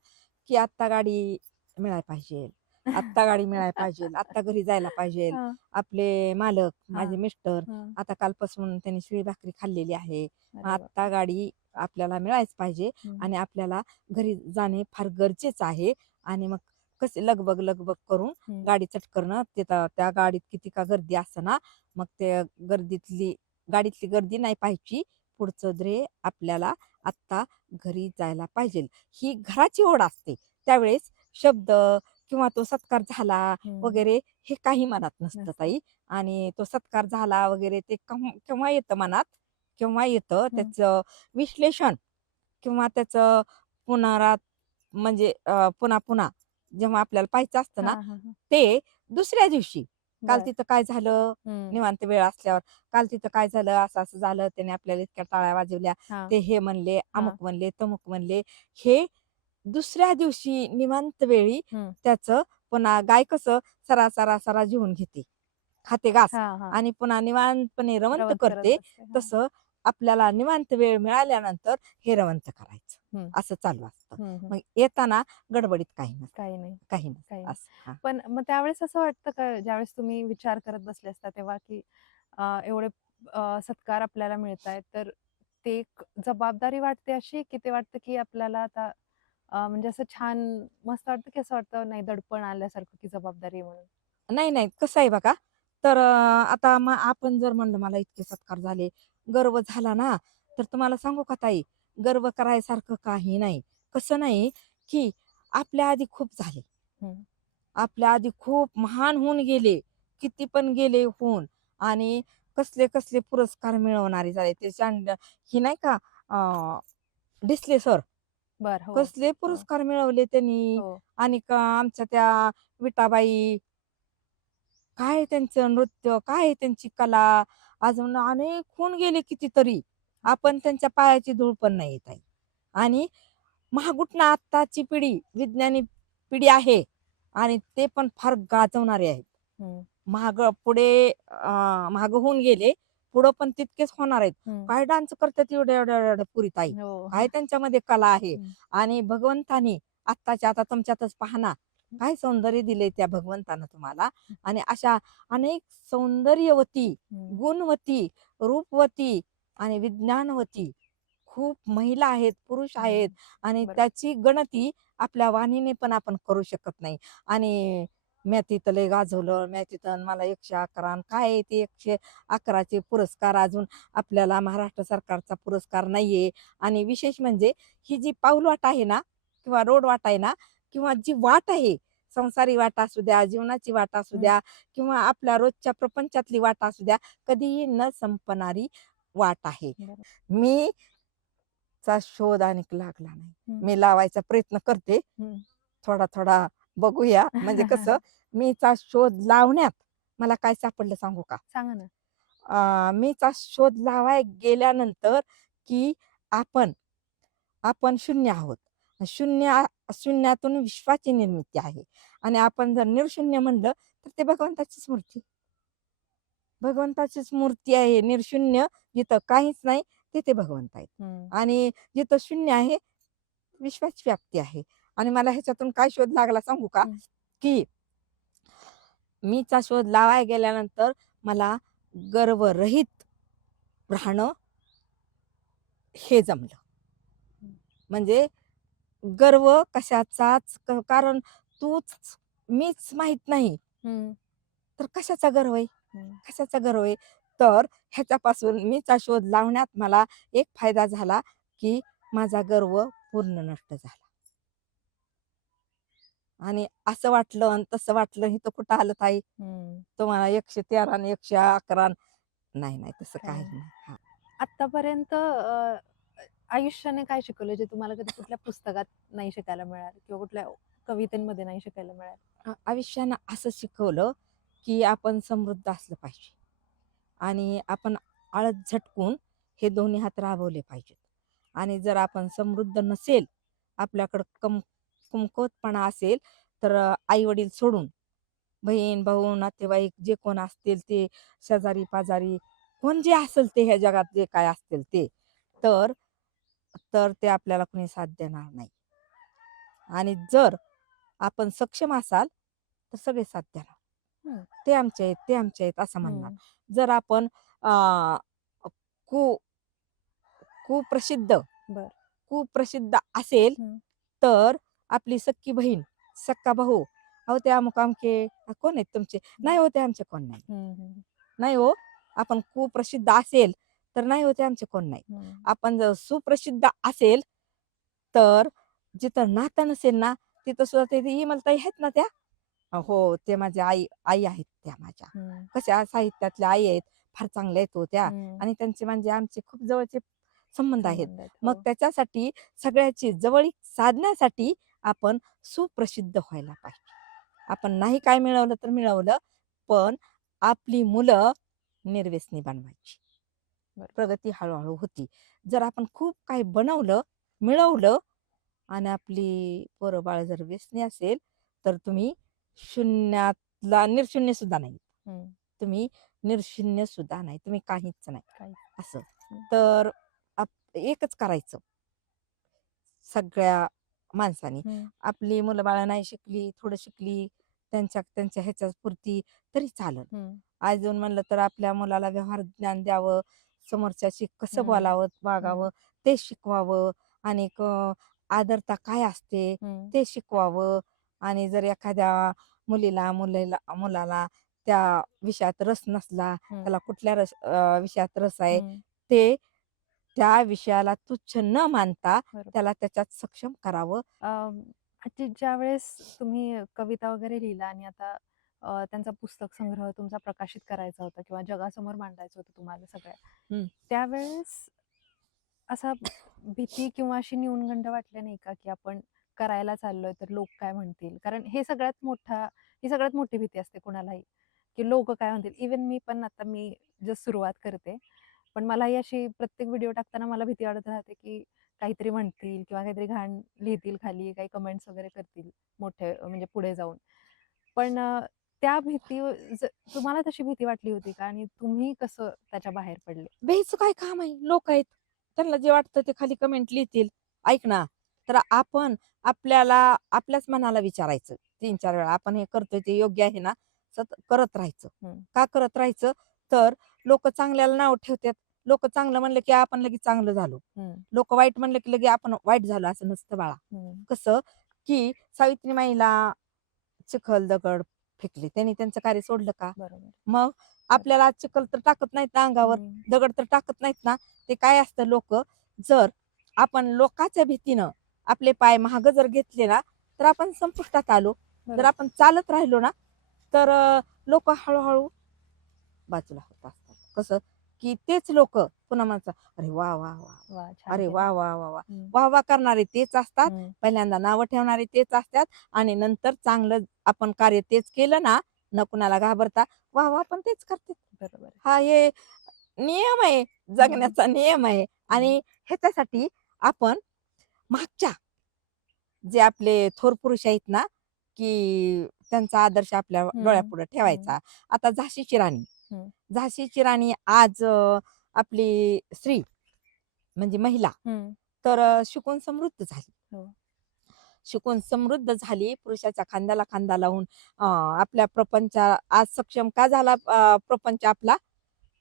की आत्ता गाडी मिळायला पाहिजे, आत्ता गाडी मिळायला पाहिजे, आत्ता घरी जायला पाहिजे. हां, आपले मालक, हां, माझे मिस्टर, हां. आता कालपासून त्यांनी शिळी भाकरी खाल्लेली आहे. मग अरे आत्ता बापरे! गाडी आपल्याला मिळायच पाहिजे हं, आणि आपल्याला घरी जाणे फार गरजेचं आहे. आणि मग कसे लगबग लगबग करून हं, गाडी चटकरणं, तिथं त्या गाडीत किती का गर्दी असना, मग त्या गाडीतली गर्दी नाही पाहायची. पुढचं आपल्याला आत्ता घरी जायला पाहिजे. ही घराची ओढ असते. त्यावेळेस शब्द किंवा तो सत्कार झाला हं. वगैरे हे काही मनात नसतं नसतं. ताई. आणि तो सत्कार झाला वगैरे ते केव्हा येतं मनात, केव्हा येतं हं. त्याचं विश्लेषण किंवा त्याचं पुनरात म्हणजे पुन्हा पुन्हा जेव्हा आपल्याला पाहायचं असतं ना, हां, हां, हां. ते दुसऱ्या दिवशी, काल बरं. तिथं काय झालं, हं. निवांत वेळ असल्यावर, काल तिथं काय झालं, असं-असं झालं, त्याने आपल्याला इतक्या टाळ्या वाजवल्या, हां, ते हे म्हणले, हां. अमुक म्हणले, तमुक म्हणले. हे दुसऱ्या दिवशी निवांत वेळी हं. त्याचं पुन्हा गाय कसं सरा, सरा, सरा जीवन घेते, खाते घास हां, हां. आणि पुन्हा निवांतपणे रवंत रवंथ करत करते. बसते. हां. तसं आपल्याला निवांत वेळ मिळाल्यानंतर हे रवंत करायचं. हं, असं चालू असतं. हं, हं. मग येताना गडबडीत काही नसतं, काही नाही, काही नसतं काही नाही. असं. हां. पण मग त्यावेळेस असं वाटतं का, ज्यावेळेस तुम्ही विचार करत बसले असता तेव्हा, की एवढे सत्कार आपल्याला मिळतायत, तर ते एक जबाबदारी वाटते अशी, की ते वाटतं की आपल्याला आता म्हणजे असं छान मस्त वाटतं, की असं वाटतं नाही दडपण आल्यासारखं, की जबाबदारी आहे म्हणून? नाही, नाही. कसं आहे बघा, तर आता मग आपण जर म्हणलं मला इतके सत्कार झाले, गर्व झाला ना, तर तुम्हाला सांगू का ताई, गर्व करायसारखं काही नाही. कसं नाही, की आपल्या आधी खूप झाले. हं. आपल्या आधी खूप महान होऊन गेले. किती पण गेले होऊन. आणि कसले-कसले पुरस्कार मिळवणारे झाले. ते ही नाही का डिसले सर, बरं. हो, कसले हो, पुरस्कार मिळवले त्यांनी. हो. आणि का आमच्या त्या विटाबाई, काय त्यांचं नृत्य, काय त्यांची कला, अजून अनेक होऊन गेले कितीतरी. आपण त्यांच्या पायाची धूळ पण नाही येत आहे. आणि महागुटणं आत्ताची पिढी, विज्ञानी पिढी आहे आणि ते पण फार गाजवणारे आहेत. हं, पुढे मागं होऊन गेले, पुढं पण तितकेच होणार आहेत. हं. काय डान्स करतात एवढ्या-एवढ्या पोरी-ताई. हो. काय त्यांच्यामध्ये कला आहे. हं, आणि भगवंतानी आत्ताच्या आता तुमच्यातच पहा ना, काय सौंदर्य दिले त्या भगवंतानं तुम्हाला. आणि अशा अनेक सौंदर्यवती, हं, गुणवती, रूपवती आणि विज्ञानवती खूप महिला आहेत, पुरुष आहेत आणि बरोबर. त्याची गणती आपल्या वाणीने पण आपण करू शकत नाही. आणि म्या तिथं लय गाजवलं, म्या तिथं मला 111 आणि काय आहे ते 111चे पुरस्कार अजून आपल्याला महाराष्ट्र सरकारचा पुरस्कार नाहीये. आणि विशेष म्हणजे ही जी पाऊलवाट आहे ना किंवा रोड वाट आहे ना किंवा जी वाट आहे, संसारी वाट असू द्या, जीवनाची वाट असू हं. द्या किंवा आपल्या रोजच्या प्रपंचातली वाट असू द्या, कधीही न संपणारी वाट आहे. बरोबर. मी चा शोध आणि लागला नाही. हं. मी लावायचा प्रयत्न करते. हं. थोडा थोडा बघूया. म्हणजे कसं मीचा शोध लावण्यात मला काय सापडलं सांगू का? सांगा ना. मीचा शोध लावाय गेल्यानंतर की आपण आपण शून्य आहोत. शून्यातून विश्वाची निर्मिती आहे. आणि आपण जर निर्शून्य म्हणलं तर ते भगवंताचीच मूर्ती. भगवंताचीच मूर्ती आहे. निर्शून्य जिथं काहीच नाही तिथे भगवंत आहेत. हं. आणि जिथं शून्य आहे विश्वाची व्याप्ती आहे. आणि मला ह्याच्यातून काय शोध लागला सांगू का? हं. की मीचा शोध लावायला गेल्यानंतर मला गर्वरहित राहणं हे जमलं. हं. म्हणजे गर्व कशाचाच कारण तूच मीच माहित नाही हं. तर कशाचा गर्व आहे? हं. कशाचा गर्व आहे? तर ह्याच्यापासून मीचा शोध लावण्यात मला एक फायदा झाला की माझा गर्व पूर्ण नष्ट झाला. आणि असं वाटलं आणि तसं वाटलं हे तर कुठं आलं ताई? हं. तुम्हाला 113 आणि 111 नाही, नाही तसं काही काही नाही. नाही. हां. आत्तापर्यंत आयुष्याने काय शिकवलं जे तुम्हाला कधी कुठल्या पुस्तकात नाही शिकायला मिळालं किंवा कुठल्या कवितेमध्ये नाही शिकायला मिळालं? आयुष्यानं असं शिकवलं की आपण समृद्ध असलं पाहिजे आणि आपण आळस झटकून हे दोन्ही हात राबवले पाहिजेत. आणि जर आपण समृद्ध नसेल, आपल्याकडं कमकुवतपणा असेल, तर आई-वडील सोडून बहीण, भाऊ, नातेवाईक जे कोण असतील ते शेजारी-पाजारी कोण जे असेल ते ह्या जगात जे काय असतील ते, तर तर ते आपल्याला कुणी साथ देणार नाही. आणि जर आपण सक्षम असाल, तर सगळे साथ देणार. हं. ते आमचे आहेत, ते आमचे आहेत असं म्हणणार. हं. जर आपण अ, कु कुप्रसिद्ध बरं. कुप्रसिद्ध असेल, हं. तर आपली सख्खी बहीण, सख्खा भाऊ, "अहो ते अमुक-अमके कोण आहेत तुमचे?" "नाही हो, ते आमचे कोण नाही." हं. हं. नाही हो, आपण कुप्रसिद्ध असेल, तर "नाही हो, ते आमचे कोण नाही." हं. आपण जर सुप्रसिद्ध असेल, तर जिथं नातं नसेल ना, तिथं सुद्धा ते इमलताई आहेत ना त्या? हो, ते माझ्या आई आई आहेत त्या माझ्या. हं. कशा साहित्यातल्या आई आहेत, फार चांगल्या आहेत हो त्या. हं. आणि त्यांचे म्हणजे आमचे खूप जवळचे संबंध आहेत. संबंध आहेत. मग हो. त्याच्यासाठी सगळ्याची जवळीक साधण्यासाठी आपण सुप्रसिद्ध व्हायला पाहिजे. आपण नाही काय मिळवलं तर मिळवलं, पण आपली मुलं निर्व्यसनी बनवायची. बरं. प्रगती हळू होती. जर आपण खूप काही बनवलं, मिळवलं आणि आपली पोरं-बाळ जर व्यसनी असेल, तर तुम्ही शून्यातला निर्शून्य सुद्धा नाही. हं. तुम्ही निर्शून्य सुद्धा नाही. तुम्ही काहीच नाही. काही. असं. हं. तर एकच करायचं सगळ्या माणसानी. हं. आपली मुलं-बाळं नाही शिकली, थोडं शिकली, त्यांच्या त्यांच्या ह्याच्यापुरती तरी चालेल. हं. अजून म्हणलं तर आपल्या मुलाला व्यवहार ज्ञान द्यावं, समोरच्याशी कसं हं. बोलावं, हं. वागावं ते शिकवावं आणि आदरता काय असते हं. ते शिकवावं. आणि जर एखाद्या मुलाला त्या विषयात रस नसला, हं. त्याला कुठल्या विषयात रस आहे हं. ते त्या विषयाला तुच्छ न मानता बरोबर. त्याला त्याच्यात सक्षम करावं. आजी ज्यावेळेस तुम्ही कविता वगैरे लिहिला आणि आता त्यांचा पुस्तक संग्रह तुमचा प्रकाशित करायचा होता किंवा जगासमोर मांडायचं होतं तुम्हाला सगळ्या, हं. त्यावेळेस असा भीती किंवा अशी न्यूनगंड वाटल्या नाही का, की आपण करायला चाललोय तर लोक काय म्हणतील? कारण ही सगळ्यात मोठी भीती असते कोणालाही, की लोक काय म्हणतील? इव्हन मी पण आता मी जस्ट सुरुवात करते. पण मलाही अशी प्रत्येक व्हिडिओ टाकताना मला भीती वाटत राहते, की काहीतरी म्हणतील किंवा काहीतरी घाण लिहितील खाली, काही कमेंट्स वगैरे करतील मोठे म्हणजे पुढे जाऊन. पण त्या भीती तुम्हाला तशी भीती वाटली होती का? आणि तुम्ही कसं त्याच्या बाहेर पडले? भ्यायचं काय काम आहे? लोक आहेत. त्यांना जे वाटतं ते खाली कमेंट लिहितील. ऐक ना, तर आपण आपल्याला आपल्याच मनाला विचारायचं 3-4 वेळा, आपण हे करतोय ते योग्य आहे ना? करत राहायचं. हं. का करत राहायचं? तर लोकं चांगल्याला नाव ठेवतात, लोक चांगलं म्हणलं की आपण लगेच चांगलं झालो, हम्म, लोक वाईट म्हणलं की लगे आपण वाईट झालो, असं नसतं बाळा. हम्म, कसं की सावित्रीमाईला चिखल दगड फेकले, त्यांनी त्यांचं कार्य सोडलं का? बरोबर. मग आपल्याला आज चिखल तर टाकत नाहीत ना अंगावर, हम्म, दगड तर टाकत नाहीत ना. ते काय असतं, लोक जर आपण लोकांच्या भीतीनं आपले पाय महाग जर घेतले ना, तर आपण संपुष्टात आलो. जर बरोबर. आपण चालत राहिलो ना, तर लोक हळूहळू बाजूला होत असतात. कसं की तेच लोक पुन्हा म्हणतात, अरे वा वा वा, वा, छान अरे केलं. वा वा वा वा. हम्म, वाह वाह करणारे तेच असतात, हम्म, पहिल्यांदा नावं ठेवणारे तेच असतात, आणि नंतर चांगलं आपण कार्य तेच केलं ना, न कुणाला घाबरता वाह वाह पण तेच करते. बरोबर आहे. हा हे नियम आहे, जगण्याचा नियम आहे. आणि ह्याच्यासाठी आपण मागच्या जे आपले थोर पुरुष आहेत ना, की त्यांचा आदर्श आपल्या हम्म, डोळ्यापुढे हम्म, ठेवायचा. आता झाशीची राणी, हम्म, झाशीची राणी आज आपली स्त्री म्हणजे महिला हम्म, तर शिकून समृद्ध झाली. हो, शिकून समृद्ध झाली, पुरुषाच्या खांद्याला खांदा लावून आपल्या प्रपंच आज सक्षम का झाला प्रपंच आपला.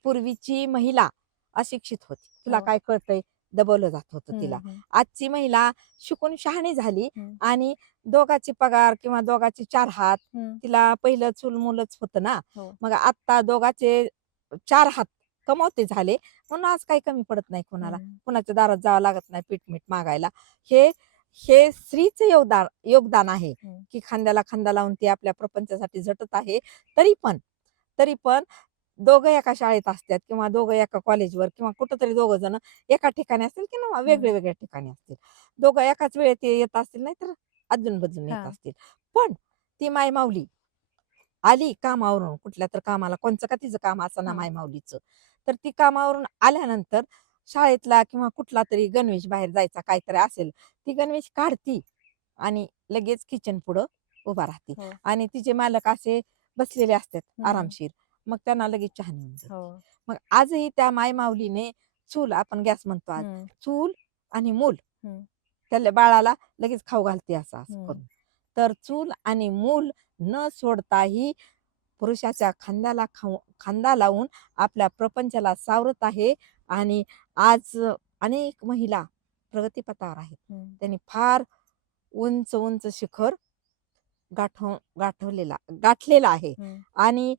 पूर्वीची महिला अशिक्षित होती, तुला हो. काय कळतंय, दबवलं जात होतं हम्म, तिला. हम्म, आजची महिला शिकून शहाणी झाली, हम्म, आणि दोघाची पगार किंवा दोघाची चार हात. हम्म, तिला पहिलं चूल मूलच होतं ना, हो, मग आता दोघाचे चार हात कमवते झाले, म्हणून आज काही कमी पडत नाही कोणाला, हम्म, कोणाच्या दारात जावं लागत नाही पीठ मागायला. हे हे स्त्रीचं योगदान आहे, हम्म, की खांद्याला खांदा लावून ती आपल्या प्रपंचासाठी झटत आहे. तरी पण दोघं एका शाळेत असतात, किंवा दोघं एका कॉलेजवर, किंवा कुठंतरी दोघं जण एका ठिकाणी असतील, किंवा वेगळे हम्म, वेगळ्या ठिकाणी असतील. दोघं एकाच वेळेत येत असतील, नाही तर अदलून बदलून हा, येत असतील. पण ती माय माऊली आली कामावरून, कुठल्या तर कामाला, कोणचं का तिचं काम असं ना हा, माय माऊलीचं, तर ती कामावरून आल्यानंतर शाळेतला किंवा कुठला तरी गणवेश बाहेर जायचा काहीतरी असेल, ती गणवेश काढती आणि लगेच किचन पुढं उभा राहते, हो, आणि तिचे मालक असे बसलेले असतात हम्म, आरामशीर. मग त्यांना लगेच चहा नेऊन देते. हो, मग आजही त्या माय माऊलीने चूल, आपण गॅस म्हणतो आज, हम्म, चूल आणि मूल, हम्म, त्याला बाळाला लगेच खाऊ घालते असं असं हम्म, करून. तर चूल आणि मूल न सोडताही पुरुषाच्या खांदा लावून आपल्या प्रपंचाला सावरत आहे. आणि आज अनेक महिला प्रगतीपथावर आहेत. हम्म, त्यांनी फार उंच उंच शिखर गाठलेला आहे. हम्म, आणि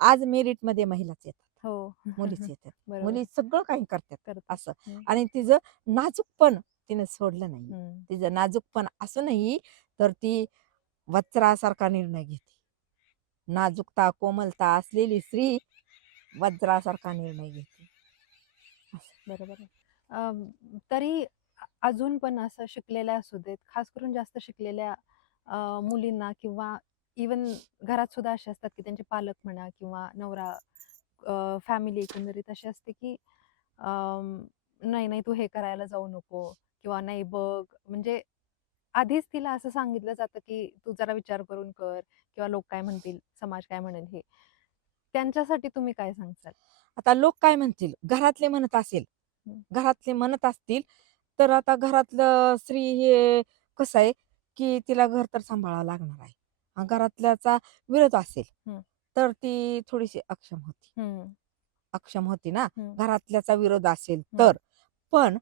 आज मेरिटमध्ये महिलाच येतात, हो. मुलीच येतात. बरोबर. मुली सगळं काही करतात करतात. असं. हम्म, आणि तिचं नाजूकपण तिने सोडलं नाही. हम्म, तिचं नाजूकपण असूनही तर ती वज्रासारखा निर्णय घेते. नाजूकता कोमलता असलेली स्त्री वज्रासारखा निर्णय घेते. असं. बरोबर आहे. तरी अजून पण असं शिकलेल्या असू देत, खास करून जास्त शिकलेल्या मुलींना, किंवा इवन घरात सुद्धा असे असतात की त्यांचे पालक म्हणा किंवा नवरा, फॅमिली एकंदरीत अशी असते की नाही नाही तू हे करायला जाऊ नको, किंवा नाही बघ, म्हणजे आधीच तिला असं सांगितलं जातं की तू जरा विचार करून कर, किंवा लोक काय म्हणतील, समाज काय म्हणेल, हे त्यांच्यासाठी तुम्ही काय सांगताल? आता लोक काय म्हणतील, घरातले म्हणत असेल, हम्म, घरातले म्हणत असतील, तर आता घरातलं स्त्री हे कसं आहे, की तिला घर तर सांभाळावं लागणार आहे. घरातल्याचा विरोध असेल, हम्म, तर ती थोडीशी हम्म, अक्षम होती ना. हम्म, घरातल्याचा विरोध असेल हम्म, तर. पण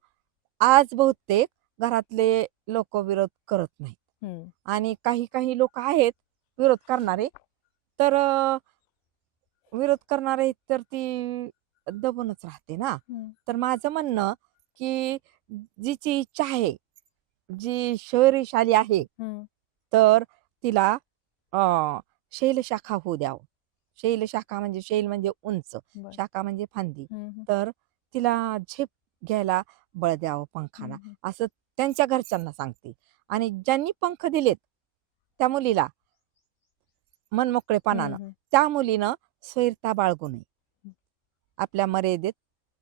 आज बहुतेक घरातले लोक विरोध करत नाहीत. हम्म, आणि काही काही लोक आहेत विरोध करणारे, तर विरोध करणारे तर ती दबूनच राहते ना. हम्म, तर माझं म्हणणं, की जिची इच्छा आहे, जी शौर्यशाली आहे, हम्म, तर तिला अ, शैलशाखा होऊ द्यावं. शैलशाखा म्हणजे शैल म्हणजे उंच, बरं. शाखा म्हणजे फांदी. हम्म, तर तिला झेप घ्यायला बळ द्यावं हम्म, पंखाला, हम्म, असं त्यांच्या घरच्यांना सांगते. आणि ज्यांनी पंख दिलेत त्या मुलीला हम्म, मनमोकळेपणानं, त्या मुलीनं स्वैरता बाळगू नये. हम्म, आपल्या मर्यादेत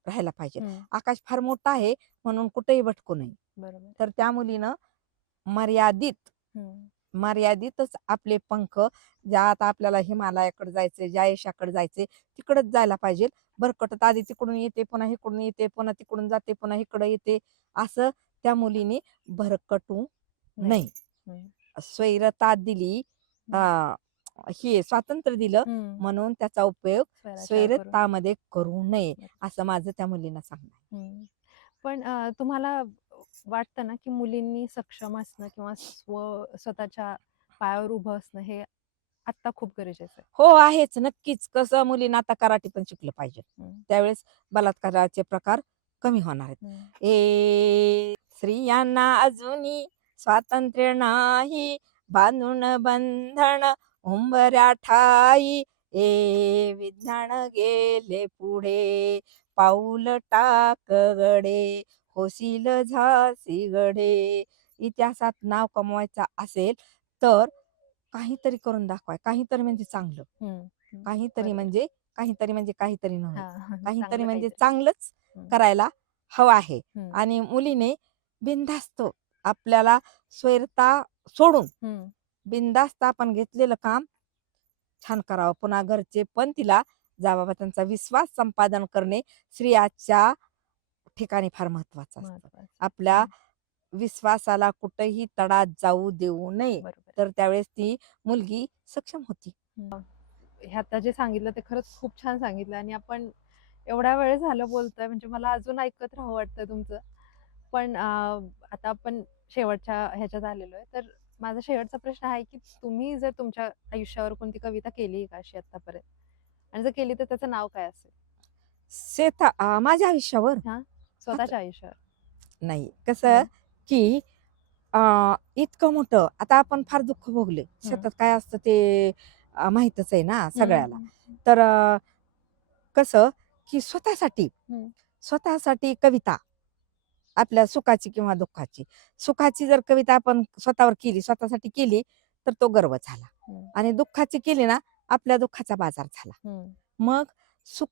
राहायला पाहिजे. हम्म, आकाश फार मोठं आहे म्हणून कुठेही भटकू नये. बरोबर. तर त्या मुलीनं मर्यादित हम्म, मर्यादितच आपले पंख, ज्या आता आपल्याला हिमालयाकडे जायचे, ज्या यशाकडे जायचे, तिकडच जायला पाहिजे. भरकटत आधी तिकडून येते, पुन्हा इकडून येते, पुन्हा तिकडून जाते, पुन्हा इकडे येते, असं त्या मुलीने भरकटू नाही. नये. हम्म, स्वैरता दिली, हम्म, हे स्वातंत्र्य दिलं, हम्म. म्हणून त्याचा उपयोग स्वैराचार करून. स्वैरतामध्ये करू नये, बरोबर. असं माझं त्या मुलींना सांगणं आहे. हम्म. पण तुम्हाला वाटतं ना की मुलींनी सक्षम असणं किंवा स्वतःच्या पायावर उभं असणं हे आत्ता खूप गरजेचं आहे. हो, आहेच नक्कीच. कसं मुलींना आता कराटे पण शिकलं पाहिजे. हम्म. त्यावेळेस बलात्काराचे प्रकार कमी होणार आहेत. हम्म. स्त्रियांना अजूनही स्वातंत्र्य नाही, बांधून बंधन उंबऱ्या ठाई. विज्ञान गेले पुढे, पाऊल टाक गडे, होशील झासी गडे. इतिहासात नाव कमवायचं असेल तर काहीतरी करून दाखवाय. काहीतरी म्हणजे चांगलं. हम्म. हम्म. काहीतरी बरोबर. म्हणजे काहीतरी नव्हे. हा काहीतरी चांगलं म्हणजे काहीतरी. चांगलंच हम्म. करायला हवं आहे. हम्म. आणि मुलीने बिनधास्त आपल्याला स्वैरता सोडून हम्म. बिनधास्त आपण घेतलेलं काम छान करावं. पुन्हा घरचे पण तिला जाबाबा त्यांचा विश्वास संपादन करणे स्त्रियाच्या ठिकाणी फार महत्वाचं असतं. महत्वाचं. आपल्या हम्म. विश्वासाला कुठेही तडा जाऊ देऊ नये, बरोबर. तर त्यावेळेस ती मुलगी सक्षम होती. हे आता जे सांगितलं ते खरंच खूप छान सांगितलं आणि आपण एवढा वेळ झालं बोलतोय म्हणजे मला अजून ऐकत राहावं वाटतं तुमचं. पण आता आपण शेवटच्या ह्याच्यात आलेलो आहे. तर माझा शेवटचा प्रश्न आहे की तुम्ही जर तुमच्या आयुष्यावर कोणती कविता केली आहे का अशी आतापर्यंत? आणि जर केली तर त्याचं नाव काय असेल? माझ्या आयुष्यावर हा, स्वतःच्या आयुष्यावर. नाही कसं की इतकं मोठं आता आपण फार दुःख भोगले. शेतात काय असतं ते माहीतच आहे ना सगळ्याला. तर कसं की स्वतःसाठी कविता आपल्या सुखाची किंवा दुःखाची. सुखाची जर कविता आपण स्वतःवर केली, स्वतःसाठी केली, तर तो गर्व झाला. आणि दुःखाची केली ना, आपल्या दुःखाचा बाजार झाला. मग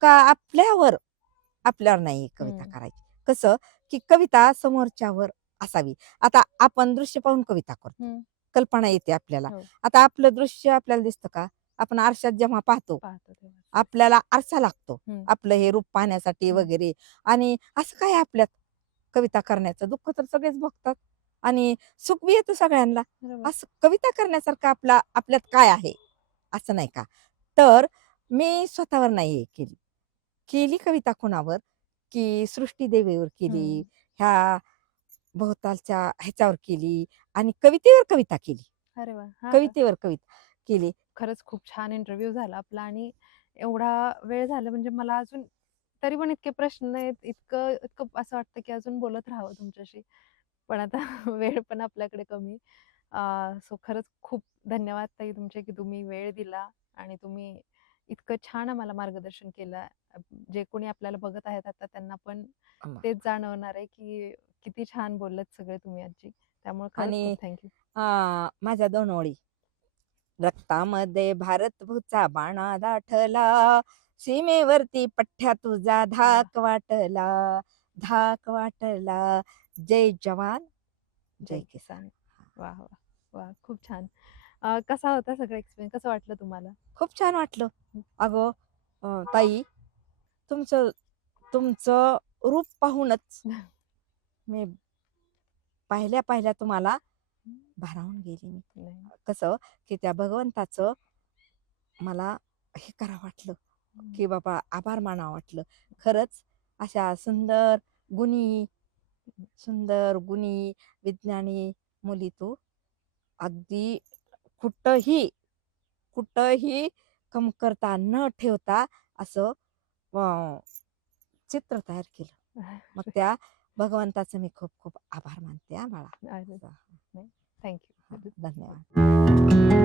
आपल्यावर नाही कविता करायची. कसं की कविता समोरच्यावर असावी. आता आपण दृश्य पाहून कविता करतो. कल्पना येते आपल्याला. हो. आता आपलं दृश्य आपल्याला दिसतं का? आपण आरशात जेव्हा पाहतो, आपल्याला आरसा लागतो. आपलं हे रूप पाहण्यासाठी वगैरे. आणि असं काय आपल्यात कविता करण्याचं? दुःख तर सगळेच बघतात आणि सुख बी येतं सगळ्यांना. असं कविता करण्यासारखं आपल्यात काय आहे? असं नाही का? तर मी स्वतःवर नाही हे केली. केली कविता कोणावर? की सृष्टीदेवीवर केली, ह्या भोवतालच्या ह्याच्यावर केली आणि कवितेवर कविता केली. अरे वा. हा का? कवितेवर कविता केली. खरंच खूप छान इंटरव्ह्यू झाला आपला आणि एवढा वेळ झाला म्हणजे मला अजून तरी पण इतके प्रश्न आहेत, इतकं इतकं असं वाटतं की अजून बोलत राहावं तुमच्याशी. पण आता वेळ पण आपल्याकडे कमी. सो खरंच खूप धन्यवाद ताई तुमचे की तुम्ही वेळ दिला आणि तुम्ही इतकं छान आम्हाला मार्गदर्शन केलं. जे कोणी आपल्याला बघत आहेत आता त्यांना पण तेच जाणवणार आहे की किती छान बोललात सगळे तुम्ही आजी. त्यामुळे खरंच आणि खूप थँक्यू. माझ्या 2 ओळी. रक्तामध्ये भारतभूचा बाणा दाटला, सीमेवरती पठ्ठ्या तुझा धाक वाटला. जय जवान जय जय किसान. किसान. वा वा वा, खूप छान. कसा होता सगळं एक्सपिरियन्स? कसं वाटलं तुम्हाला? खूप छान वाटलं. अगं ताई, तुमचं तुमचं रूप पाहूनच मी पाहिल्या तुम्हाला भारावून गेली मी. नाही. कसं की त्या भगवंताचं मला हे करावं वाटलं की बाबा आभार मानावं वाटलं. खरंच अशा सुंदर गुणी विज्ञानी मुली तू अगदी कुठंही कुठंही कमतरता न ठेवता असं चित्र तयार केलं. मग त्या भगवंताचे मी खूप खूप आभार मानते हा बाळा. अरे नाही, थँक्यू. धन्यवाद.